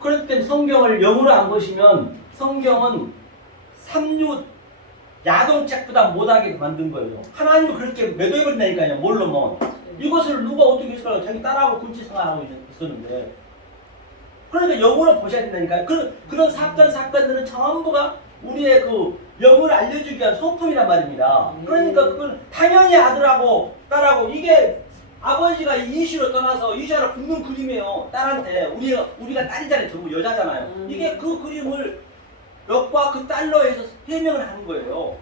그럴 때 성경을 영으로 안 보시면 성경은 삼류 야동책보다 못하게 만든 거예요. 하나님은 그렇게 매도해버린다니까요. 모르면 이것을 누가 어떻게 했을까요? 자기 딸하고 근친상간하고 있었는데 그러니까 영으로 보셔야 된다니까요. 그런 사건들은 전부가 우리의 그 영을 알려주기 위한 소품이란 말입니다. 그러니까 그건 당연히 아들하고 딸하고 이게 아버지가 이슈로 떠나서 이슈로 굽는 그림이에요. 딸한테 우리가 딸이잖아요. 전부 여자잖아요. 이게 그 그림을 롯과 그 딸로 해서 해명을 하는 거예요.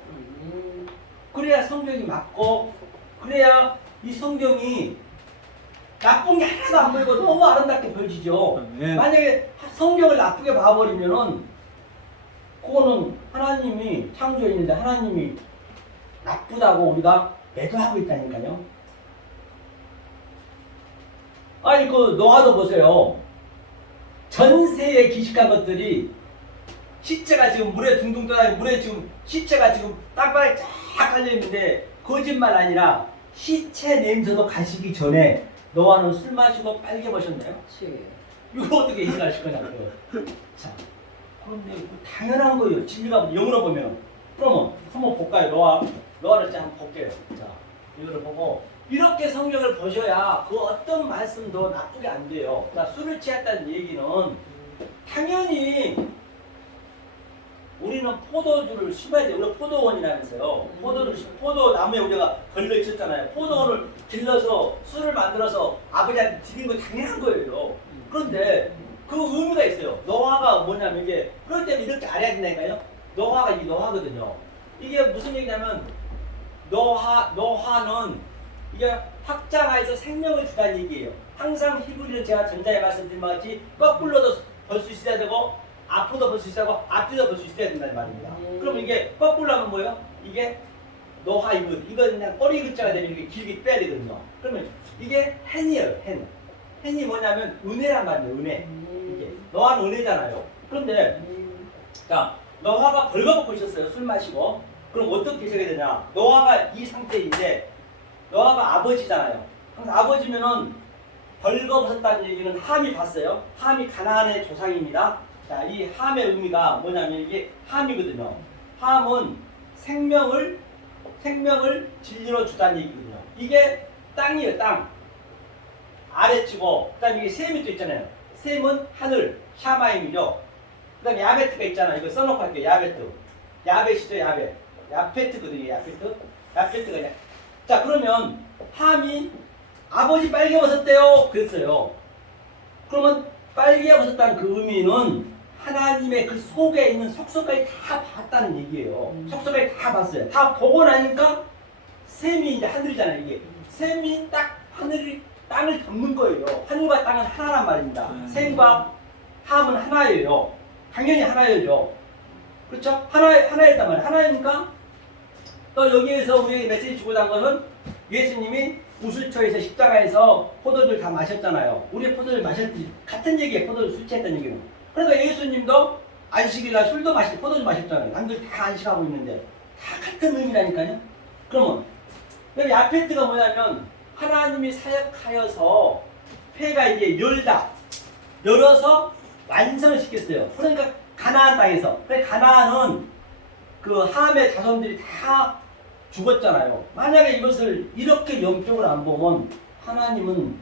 그래야 성경이 맞고 그래야 이 성경이 나쁜 게 하나도 안 보이고 너무 아름답게 보여지죠. 만약에 성경을 나쁘게 봐버리면은 그거는 하나님이 창조인인데 하나님이 나쁘다고 우리가 매도하고 있다니까요. 아니 그 노아도 보세요. 전세에 기식한 것들이 시체가 지금 물에 둥둥 떠다니고 물에 지금 시체가 지금 땅바닥에 쫙 깔려 있는데 거짓말 아니라 시체 냄새도 가시기 전에 노아는 술 마시고 빨개 보셨나요? 그렇지. 이거 어떻게 이해하실 거냐고요. 자, 그런데 당연한 거예요. 진리가 영으로 보면. 그러면 한번 볼까요? 노아를 좀 한번 볼게요. 자, 이거를 보고 이렇게 성경을 보셔야 그 어떤 말씀도 나쁘게 안 돼요. 자, 술을 취했다는 얘기는 당연히 우리는 포도주를 심어야 돼요. 우리가 포도원이라면서요. 포도나무에 우리가 걸려 있었잖아요. 포도원을 길러서 술을 만들어서 아버지한테 드린 거 당연한 거예요. 그런데 그 의미가 있어요. 노화가 뭐냐면 이게 그럴 때는 이렇게 알아야 된다니까요. 노화가 이 노화거든요. 이게 무슨 얘기냐면 노화는 이게 확장하여서 생명을 주다는 얘기예요. 항상 히브리를 제가 전자에 말씀드린 것 같이 거꾸로도 볼 수 있어야 되고 앞으로도 볼 수 있어야 하고 앞뒤도 볼 수 있어야 된다는 말입니다. 그럼 이게 거꾸로 하면 뭐예요? 이게 노화 이거 그냥 꼬리 글자가 되면 이렇게 길게 빼야 되거든요. 그러면 이게 hen이에요. hen이 뭐냐면 은혜란 말이에요. 은혜. 이게 노화는 은혜잖아요. 그런데 자 노화가 벌거벗고 있었어요. 술 마시고. 그럼 어떻게 해석이 되냐? 노화가 이 상태인데 노화가 아버지잖아요. 항상 아버지면은 벌거벗었다는 얘기는 함이 봤어요. 함이 가나안의 조상입니다. 자, 이 함의 의미가 뭐냐면 이게 함이거든요. 함은 생명을 진리로 주다는 얘기거든요. 이게 땅이에요, 땅. 아래치고, 그 다음에 이게 셈이 또 있잖아요. 셈은 하늘, 샤마임이죠. 그 다음에 야베트가 있잖아요. 이거 써놓고 할게요, 야베트. 야벳이죠, 야벳. 야페트거든요, 야페트. 야페트가 그냥. 자, 그러면 함이 아버지 빨개 벗었대요. 그랬어요. 그러면 빨개 벗었다는 그 의미는 하나님의 그 속에 있는 속속까지 다 봤다는 얘기예요. 속속까지 다 봤어요. 다 보고 나니까 셈이 이제 하늘이잖아요. 이게 셈이 딱 땅을 덮는 거예요. 하늘과 땅은 하나란 말입니다. 셈과 함은 하나예요. 당연히 하나예요. 그렇죠? 하나였단 말이에요. 하나니까 또 여기에서 우리 메시지 주고자 한 것은 예수님이 우슬초에서 십자가에서 포도주를 다 마셨잖아요. 우리 포도주를 마셨듯이 같은 얘기예요. 포도주 술 취했다는 얘기는. 그러니까 예수님도 안식일날 술도 포도주 마셨잖아요. 남들 다 안식하고 있는데 다 같은 의미라니까요. 그러면 여기 야페트가 뭐냐면 하나님이 사역하여서 폐가 이제 열어서 완성을 시켰어요. 그러니까 가나안 땅에서. 그러니까 가나안은 그 함의 자손들이 다 죽었잖아요. 만약에 이것을 이렇게 영적으로 안 보면 하나님은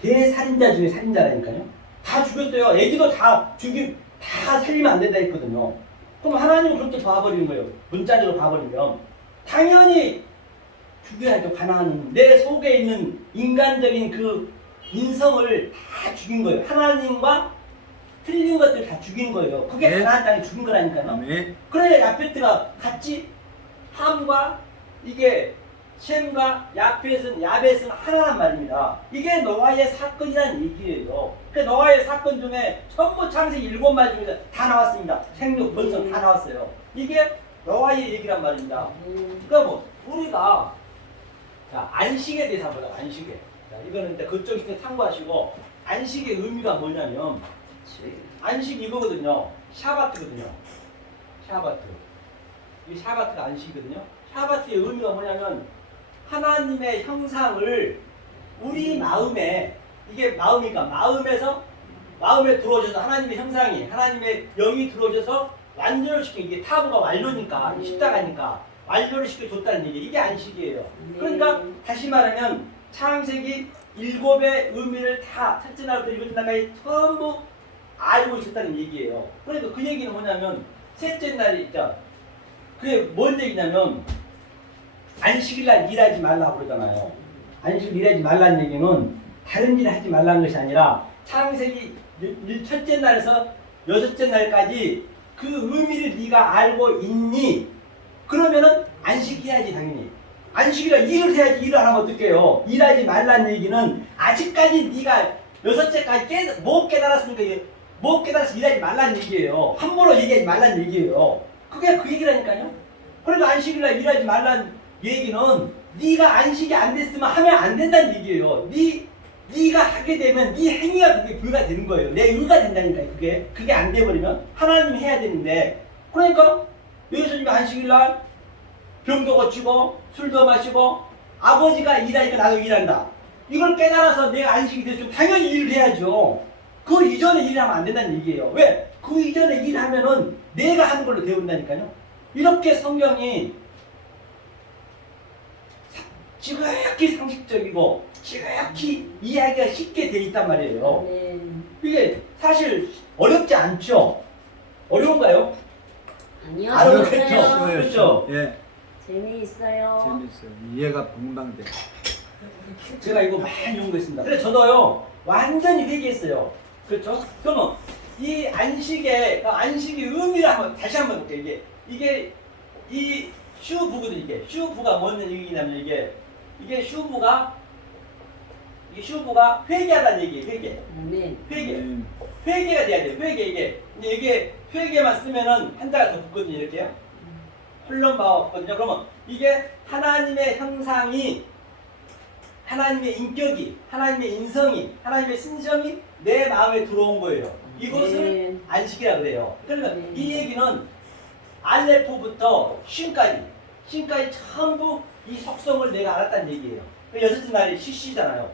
대살인자 중에 살인자라니까요. 다 죽였어요. 애기도 다 살리면 안 된다 했거든요. 그럼 하나님은 그렇게 봐버리는 거예요. 문자적으로 봐버리면 당연히 죽여야죠. 가나안은 내 속에 있는 인간적인 그 인성을 다 죽인 거예요. 하나님과 틀린 것들 다 죽인 거예요. 그게 네. 가나안 땅에 죽인 거라니까요. 아멘. 그래야 야페트가 같이 함과 이게 셈과 야벳은 하나란 말입니다. 이게 노아의 사건이라는 얘기예요. 그 노아의 사건 중에 전부 창세기 7말 중에 다 나왔습니다. 생육, 번성 다 나왔어요. 이게 노아의 얘기란 말입니다. 그러니까 뭐 우리가 자, 안식에 대해서 한번 보자. 안식에. 자, 이거는 이제 그쪽에서 참고하시고 안식의 의미가 뭐냐면 안식 이거거든요. 샤바트거든요. 샤바트. 이 샤바트가 안식이거든요. 샤바트의 의미가 뭐냐면 하나님의 형상을 우리 마음에 이게 마음이니까 마음에 들어오셔서 하나님의 형상이 하나님의 영이 들어오셔서 완전을 시켜 이게 타부가 완료니까 십자가니까 완료를 시켜줬다는 얘기 이게 안식이에요. 그러니까 다시 말하면 창세기 7의 의미를 다 첫째 날부터 일곱째 날까지 전부 알고 있었다는 얘기예요. 그러니까 그 얘기는 뭐냐면 셋째 날이 있죠. 그게 뭔 얘기냐면 안식일날 일하지 말라고 그러잖아요. 안식일 일하지 말라는 얘기는 다른 일 하지 말라는 것이 아니라 창세기 첫째 날에서 여섯째 날까지 그 의미를 네가 알고 있니? 그러면은 안식해야지 당연히. 안식일날 일을 해야지. 일을 안 하면 어떡해요. 일하지 말라는 얘기는 아직까지 네가 여섯째까지 못 깨달았으니까 못 깨달아서 일하지 말라는 얘기예요. 함부로 얘기하지 말라는 얘기예요. 그게 그 얘기라니까요. 그러니까 안식일날 일하지 말라는 얘기는 네가 안식이 안 됐으면 하면 안 된다는 얘기예요. 네가 하게 되면 네 행위가 그게 불가되는 거예요. 내 의가 된다니까요. 그게 안 돼버리면 하나님이 해야 되는데 그러니까 예수님이 안식일날 병도 고치고 술도 마시고 아버지가 일하니까 나도 일한다. 이걸 깨달아서 내가 안식이 됐으면 당연히 일을 해야죠. 그 이전에 일하면 안 된다는 얘기예요. 왜? 그 이전에 일하면은 내가 하는 걸로 되어온다니까요. 이렇게 성경이 지극히 상식적이고 지극히 이해하기가 쉽게 돼 있단 말이에요. 이게 사실 어렵지 않죠? 어려운가요? 아니요. 어렵겠죠? 재밌어요. 그렇죠? 예, 재미있어요. 재밌어요. 이해가 붕방돼. 제가 이거 많이 연구했습니다. 그래서 저도요 완전히 회개했어요. 그렇죠? 그러면 이 안식의 의미를 다시 한번 볼게요. 이게 이 슈부거든. 이게 슈부가 뭔 얘기냐면 이게 슈부가 회개하다는 얘기예요. 아멘. 회개가 돼야 돼요. 이게 회개만 쓰면은 한 달가 더 붙거든요. 이렇게요. 흘러나와 붙거든요. 그러면 이게 하나님의 형상이, 하나님의 인격이, 하나님의 인성이, 하나님의 신성이 내 마음에 들어온 거예요. 이것을 안식이라 그래요. 그러니까 이 얘기는 알레프부터 쉰까지 전부 이 속성을 내가 알았다는 얘기예요. 여섯째 날이 시시잖아요.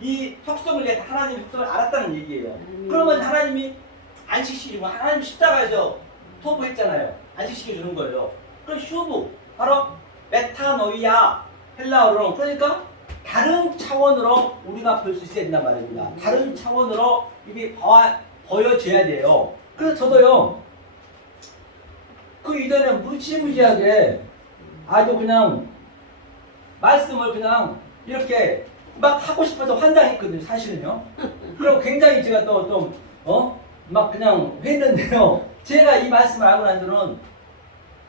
이 속성을 내가 하나님의 속성을 알았다는 얘기예요. 그러면 하나님이 안식시키고 하나님 십자가에서 토부했잖아요. 안식시켜 주는 거예요. 그 슈브 바로 메타노이아 헬라어로 그러니까 다른 차원으로 우리가 볼 수 있어야 된단 말입니다. 다른 차원으로 이게 보여져야 돼요. 그래서 저도요 그 이전에 무지무지하게 아주 그냥 말씀을 그냥 이렇게 막 하고 싶어서 환장했거든요. 사실은요. 그리고 굉장히 제가 또 막 그냥 했는데요. 제가 이 말씀을 알고 난 뒤는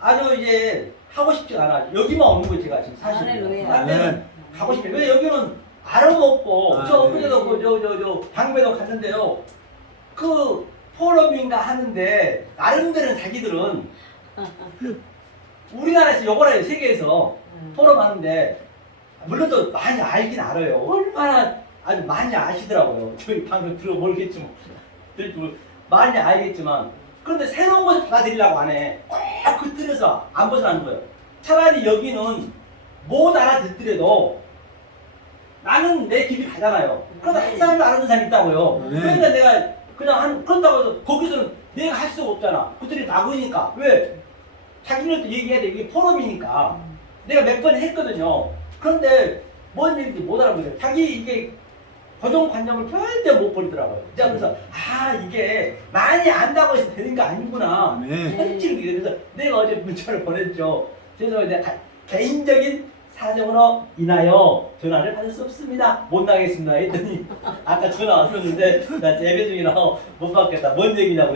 아주 이제 하고 싶지가 않아요. 여기만 오는 거예요. 제가 지금 사실은. 할렐루야. 가고 싶어요. 왜 여기는 아무도 없고 아, 저 네. 엊그제도 저 방배도 갔는데요. 그 포럼인가 하는데 나름대로 자기들은 우리나라에서 요걸 해요. 세계에서 포럼 하는데 물론 또 많이 알긴 알아요. 얼마나 아주 많이 아시더라고요. 저희 방송 들어보겠지만 많이 알겠지만 그런데 새로운 것을 받아들이려고 안 해. 꼭 그 틀에서 안 벗어나는 거예요. 차라리 여기는 못 알아듣더라도 나는 내 길이 가잖아요. 그러다 한 사람도 알아듣는 사람이 있다고요. 네. 그러니까 내가 그냥 그렇다고 해서 거기서는 내가 할 수가 없잖아. 그들이 나그니까. 왜? 자기들도 얘기해야 돼. 이게 포럼이니까. 내가 몇 번 했거든요. 그런데 뭔 얘기인지 못 알아보세요. 자기 이게 고정관념을 절대 못 버리더라고요. 그래서 이게 많이 안다고 해서 되는 거 아니구나. 네. 현실이 그래서 내가 어제 문자를 보냈죠. 죄송합니다. 개인적인 사정으로 인하여 전화를 받을 수 없습니다. 못 나가겠습니다. 했더니 아까 전화 왔었는데 나 예배 중이라 못 받겠다. 뭔 얘기냐고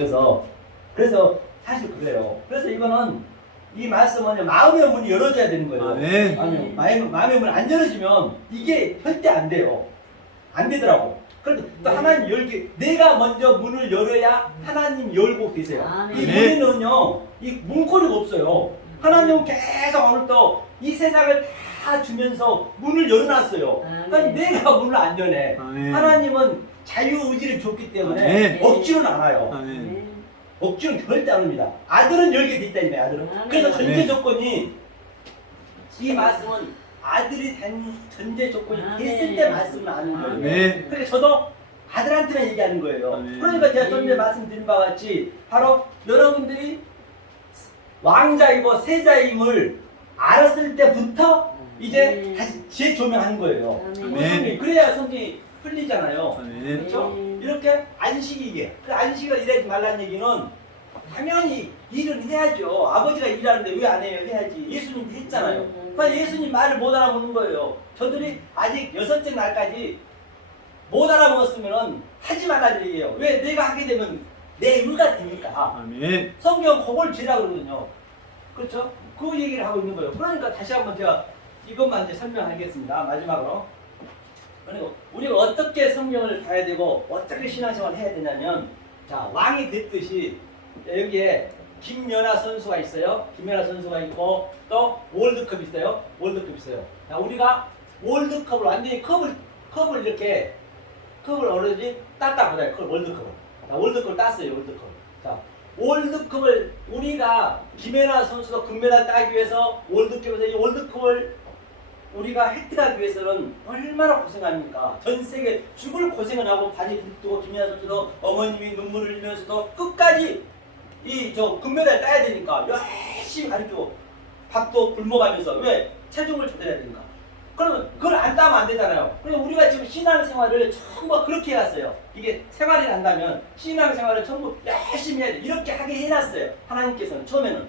그래서 사실 그래요. 그래서 이거는 이 말씀은 마음의 문이 열어져야 되는 거예요. 아멘. 마음의 문이 안 열어지면 이게 절대 안 돼요. 안 되더라고. 그래도 또 하나님 열게 내가 먼저 문을 열어야 하나님 열고 계세요. 아멘. 이 문에는요 이 문고리가 없어요. 하나님은 계속 오늘 또 이 세상을 다 주면서 문을 열어놨어요. 그러니까 내가 문을 안 여네. 아멘. 하나님은 자유의지를 줬기 때문에 아멘. 억지로는 안 와요. 아멘. 억지로는 절대 안 옵니다. 아들은 열게 돼 있다 이 말이야. 아들은. 아멘. 그래서 전제 아멘. 조건이 이 말씀은 아들이 된 전제 조건이 아멘. 됐을 때 말씀을 하는 거예요. 아멘. 그러니까 저도 아들한테만 얘기하는 거예요. 아멘. 그러니까 제가 좀 전에 말씀드린 바와 같이 바로 여러분들이 왕자이고 세자임을 알았을 때부터 이제 다시 재조명하는 거예요. 아멘. 그래야 성경이 풀리잖아요. 아멘. 그렇죠? 이렇게 안식이 이게. 그 안식을 일하지 말라는 얘기는 당연히 일은 해야죠. 아버지가 일하는데 왜 안 해요? 해야지. 예수님도 했잖아요. 그러니까 예수님 말을 못 알아보는 거예요. 저들이 아직 여섯째 날까지 못 알아먹었으면 하지 말라는 얘기예요. 왜? 내가 하게 되면 내 의가 되니까. 아멘. 성경 그걸 죄라 그러거든요. 그렇죠? 그 얘기를 하고 있는 거예요. 그러니까 다시 한번 제가 이것만 이제 설명하겠습니다. 마지막으로. 그리고 우리가 어떻게 성경을 봐야 되고 어떻게 신앙생활을 해야 되냐면 자, 왕이 됐듯이 여기에 김연아 선수가 있어요. 김연아 선수가 있고 또 월드컵 있어요. 월드컵 있어요. 자, 우리가 월드컵을 완전히 컵을 이렇게 컵을 어르지 땄다 보다. 컵 월드컵을. 자, 월드컵을 땄어요. 월드컵. 자, 월드컵을 우리가 김연아 선수가 금메달 따기 위해서 월드컵에서 이 월드컵을 우리가 획득하기 위해서는 얼마나 고생합니까? 전 세계 죽을 고생을 하고 발이 불뜨고 김연아 선수도 어머님이 눈물을 흘리면서도 끝까지 이 저 금메달 따야 되니까 열심히 가르치고 밥도 굶어가면서 왜 체중을 조절해야 되니까. 그러면 그걸 안 따면 안 되잖아요. 그러니까 우리가 지금 신앙생활을 전부 그렇게 해놨어요. 이게 생활이 난다면 신앙생활을 전부 열심히 해야 돼. 이렇게 하게 해놨어요. 하나님께서는 처음에는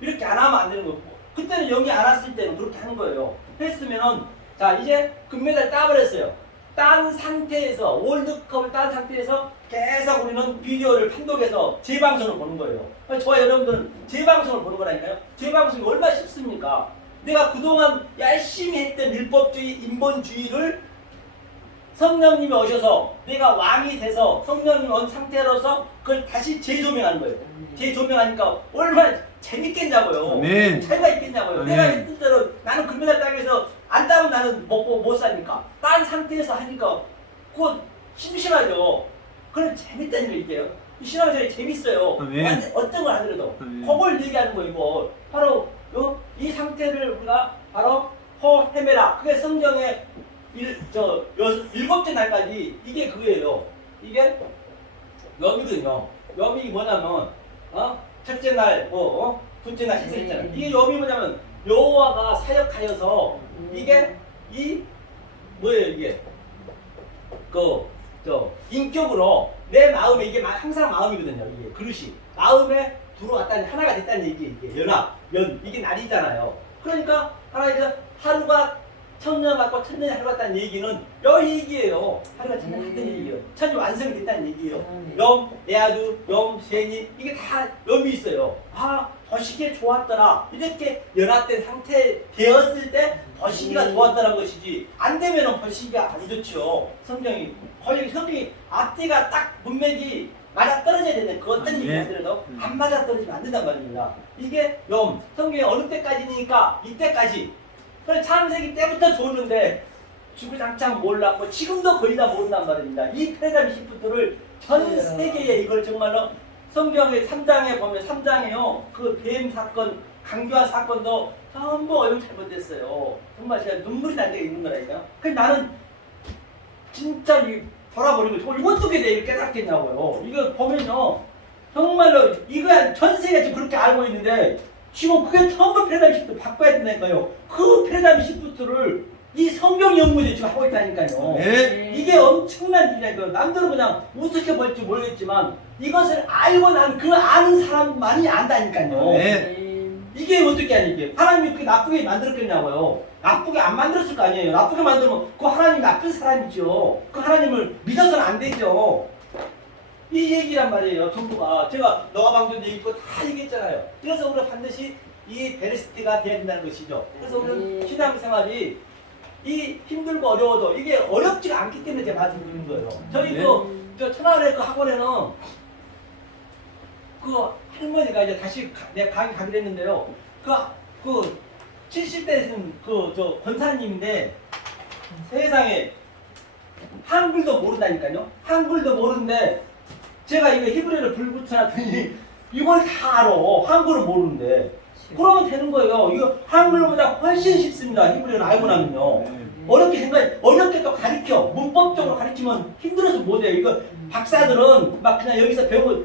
이렇게 안 하면 안 되는 거고. 그때는 영이 안 왔을 때는 그렇게 하는 거예요. 했으면은 자 이제 금메달 따버렸어요. 딴 상태에서 월드컵을 딴 상태에서 계속 우리는 비디오를 판독해서 재방송을 보는 거예요. 저와 여러분들은 재방송을 보는 거라니까요. 재방송이 얼마나 쉽습니까? 내가 그동안 열심히 했던 율법주의, 인본주의를 성령님이 오셔서 내가 왕이 돼서 성령님이 온 상태로서 그걸 다시 재조명하는 거예요. 재조명하니까 얼마나 재밌겠냐고요. 아멘. 차이가 있겠냐고요. 아멘. 내가 했던 대로 나는 금메달 따기 위해서 안 따면 나는 먹고 못 사니까 딴 상태에서 하니까 그거 심심하죠. 그런 재밌다는 거 있게요. 신앙생활이 재밌어요. 아멘. 어떤 걸 하더라도 아멘. 그걸 얘기하는 거예요. 이거 바로 이 상태를 우리가 바로 헤메라. 그게 성경의 일곱째 날까지 이게 그거예요. 이게 염이거든요. 염이 뭐냐면 첫째 날 둘째 날 셋째 날 이게 염이 뭐냐면 여호와가 사역하여서 이게 이 뭐예요 이게 인격으로 내 마음에 이게 항상 마음이거든요. 이게 그릇이 마음에 들어왔다니 하나가 됐다는 얘기 이게 이게 날이잖아요. 그러니까 하나님께서 하루가 천년 같고 천년이 하루 같다는 얘기는 여 얘기예요. 하루가 천년 같다는 얘기예요. 천이 완성이 됐다는 얘기예요. 염, 에아두, 염, 세니 이게 다 염이 있어요. 버시기에 좋았더라. 이렇게 연합된 상태 되었을 때 버시기가 좋았다는 것이지 안 되면은 버시기가 안 좋죠. 성경이 앞뒤가 딱 문맥이 맞아 떨어져야 되는데 그 어떤 얘기 하더라도 안 맞아 떨어지면 안 된단 말입니다. 이게 염 성경이 어느 때까지니까 이때까지. 그래서 창세기 때부터 줬는데 주구장창 몰랐고 지금도 거의 다 모른단 말입니다. 이 패러다임 시프트를 전 세계에 이걸 정말로 성경의 3장에 보면 3장에요. 그 뱀 사건, 강교한 사건도 전부 어용 잘못됐어요. 정말 제가 눈물이 날 때가 있는 거라니까요. 그래서 나는 진짜 돌아버리고 이거 어떻게 내일 깨닫겠냐고요. 이거 보면요. 정말로 이거 전 세계가 지금 그렇게 알고 있는데 지금 그게 전부 패러다임 시프트 바꿔야 된다니까요. 그 패러다임 시프트를 이 성경 연구들이 지금 하고 있다니까요. 네. 이게 엄청난 일이니까요. 남들은 그냥 우습게 볼지 모르겠지만 이것을 알고 난 그 아는 사람만이 안다니까요. 네. 이게 어떻게 하니 이게 하나님이 그렇게 나쁘게 만들었겠냐고요. 나쁘게 안 만들었을 거 아니에요. 나쁘게 만들면 그 하나님 나쁜 사람이죠. 그 하나님을 믿어서는 안 되죠. 이 얘기란 말이에요. 전부가 제가 너가 방전 얘기 있고 다 얘기했잖아요. 그래서 우리가 반드시 이 베레스티가 돼야 된다는 것이죠. 그래서 우리는 신앙생활이 이 힘들고 어려워도 이게 어렵지가 않기 때문에 제가 말씀드리는 거예요. 저희 저 천안의 그 학원에는 그 할머니가 이제 다시 내가 강의 가기로 했는데요. 그 70대 되신 저 권사님인데 세상에 한글도 모른다니까요. 한글도 모르는데 제가 이거 히브리어를 불붙여놨더니 이걸 다 알아. 한글을 모르는데. 그러면 되는 거예요. 이거 한글보다 훨씬 쉽습니다. 히브리어를 알고 나면요. 어렵게 또 가르쳐. 문법적으로 가르치면 힘들어서 못해요. 이거 박사들은 막 그냥 여기서 배우고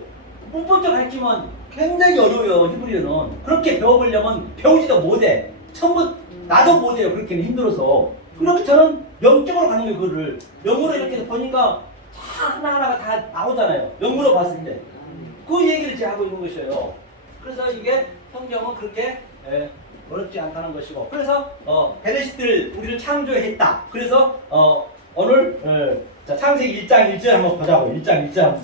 문법적으로 가르치면 굉장히 어려워요. 히브리어는. 그렇게 배워보려면 배우지도 못해. 처음부터 나도 못해요. 그렇게는 힘들어서. 그렇게 저는 영적으로 가는 거예요. 그거를. 영어로 이렇게 보니까 다 하나하나가 다 나오잖아요. 영어로 봤을 때. 그 얘기를 제가 하고 있는 것이에요. 그래서 이게 성경은 그렇게 어렵지 않다는 것이고. 그래서 베레시트를 우리를 창조했다. 그래서 오늘 자, 창세기 1장 1절 한번 보자고요. 1장 1절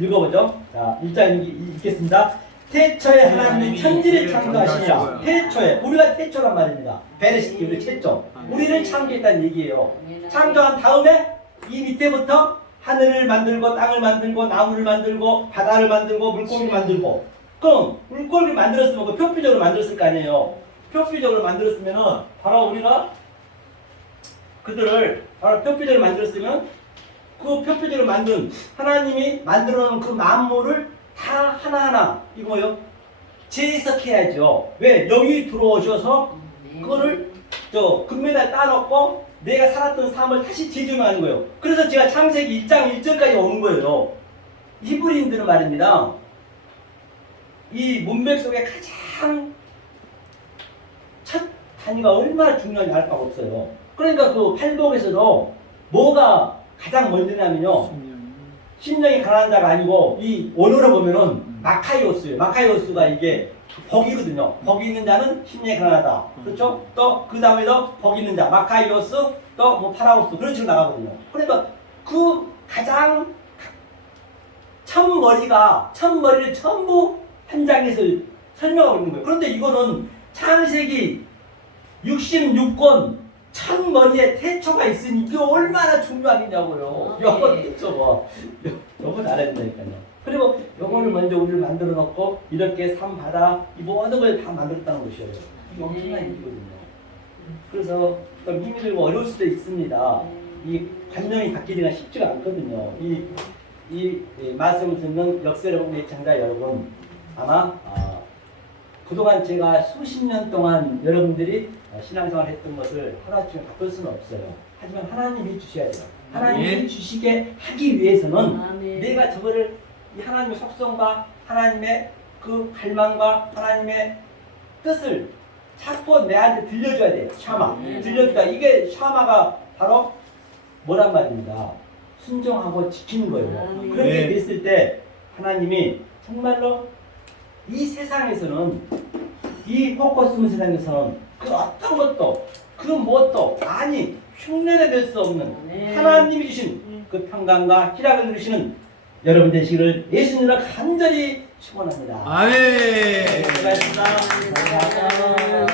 읽어보죠. 자, 1장 읽겠습니다. 태초에 하나님이 천지를 창조하시자. 태초에 우리가 태초란 말입니다. 베레시트 우리 최초. 우리를 창조했다는 얘기예요. 창조한 다음에 이 밑에부터 하늘을 만들고 땅을 만들고 나무를 만들고 바다를 만들고 물고기를 만들고 그럼 물고기를 만들었으면 그 표피적으로 만들었을 거 아니에요. 표피적으로 만들었으면은 바로 우리가 그들을 바로 표피적으로 만들었으면 그 표피적으로 만든 하나님이 만들어 놓은 그 만물을 다 하나하나 이거 뭐요? 재해석해야죠. 왜? 여기 들어오셔서 그거를 저 금메달 따놓고 내가 살았던 삶을 다시 재조명하는 거예요. 그래서 제가 창세기 1장 1절까지 오는 거예요. 히브리인들은 말입니다. 이 문맥 속에 가장 첫 단위가 얼마나 중요한지 알 바가 없어요. 그러니까 그 팔복에서도 뭐가 가장 먼저냐면요. 심령이 가난한 자가 아니고 이 원어로 보면은 마카이오스예요. 마카이오스가 이게 복이거든요. 복이 있는 자는 심령이 가난하다. 그렇죠? 또 그 다음에도 복이 있는 자 마카이오스 또 뭐 파라오스 그런 식으로 나가거든요. 그러니까 그 가장 첫머리를 전부 한 장에서 설명하고 있는 거예요. 그런데 이거는 창세기 66권 첫머리에 태초가 있으니 이게 얼마나 중요하겠냐고요. 요거 태초 요건 알아야 된다니까요. 그리고 요거를 먼저 우리를 만들어 놓고 이렇게 산 바다 이 모든 걸 다 만들었다는 것이에요. 이게 엄청난 일이거든요. 그래서 좀 힘이 들고 어려울 수도 있습니다. 이 관념이 바뀌기가 쉽지가 않거든요. 이 말씀을 듣는 역세로운 예청자 여러분 아마 그동안 제가 수십 년 동안 여러분들이 신앙생활 했던 것을 하루아침에 바꿀 수는 없어요. 하지만 하나님이 주셔야 돼요. 하나님이 주시게 하기 위해서는 아멘. 내가 저거를 이 하나님의 속성과 하나님의 그 갈망과 하나님의 뜻을 자꾸 내한테 들려줘야 돼요. 샤마. 들려주다. 이게 샤마가 바로 뭐란 말입니다. 순종하고 지키는 거예요. 그렇게 됐을 때 하나님이 정말로 이 세상에서는 이 포커스문 세상에서는 그 어떤 것도 그 무엇도 아니 흉내내 낼 수 없는 하나님이 주신 그 평강과 희락을 누리시는 여러분 되시기를 예수님으로 간절히 축원합니다. 아멘. 수고하셨습니다. 감사합니다.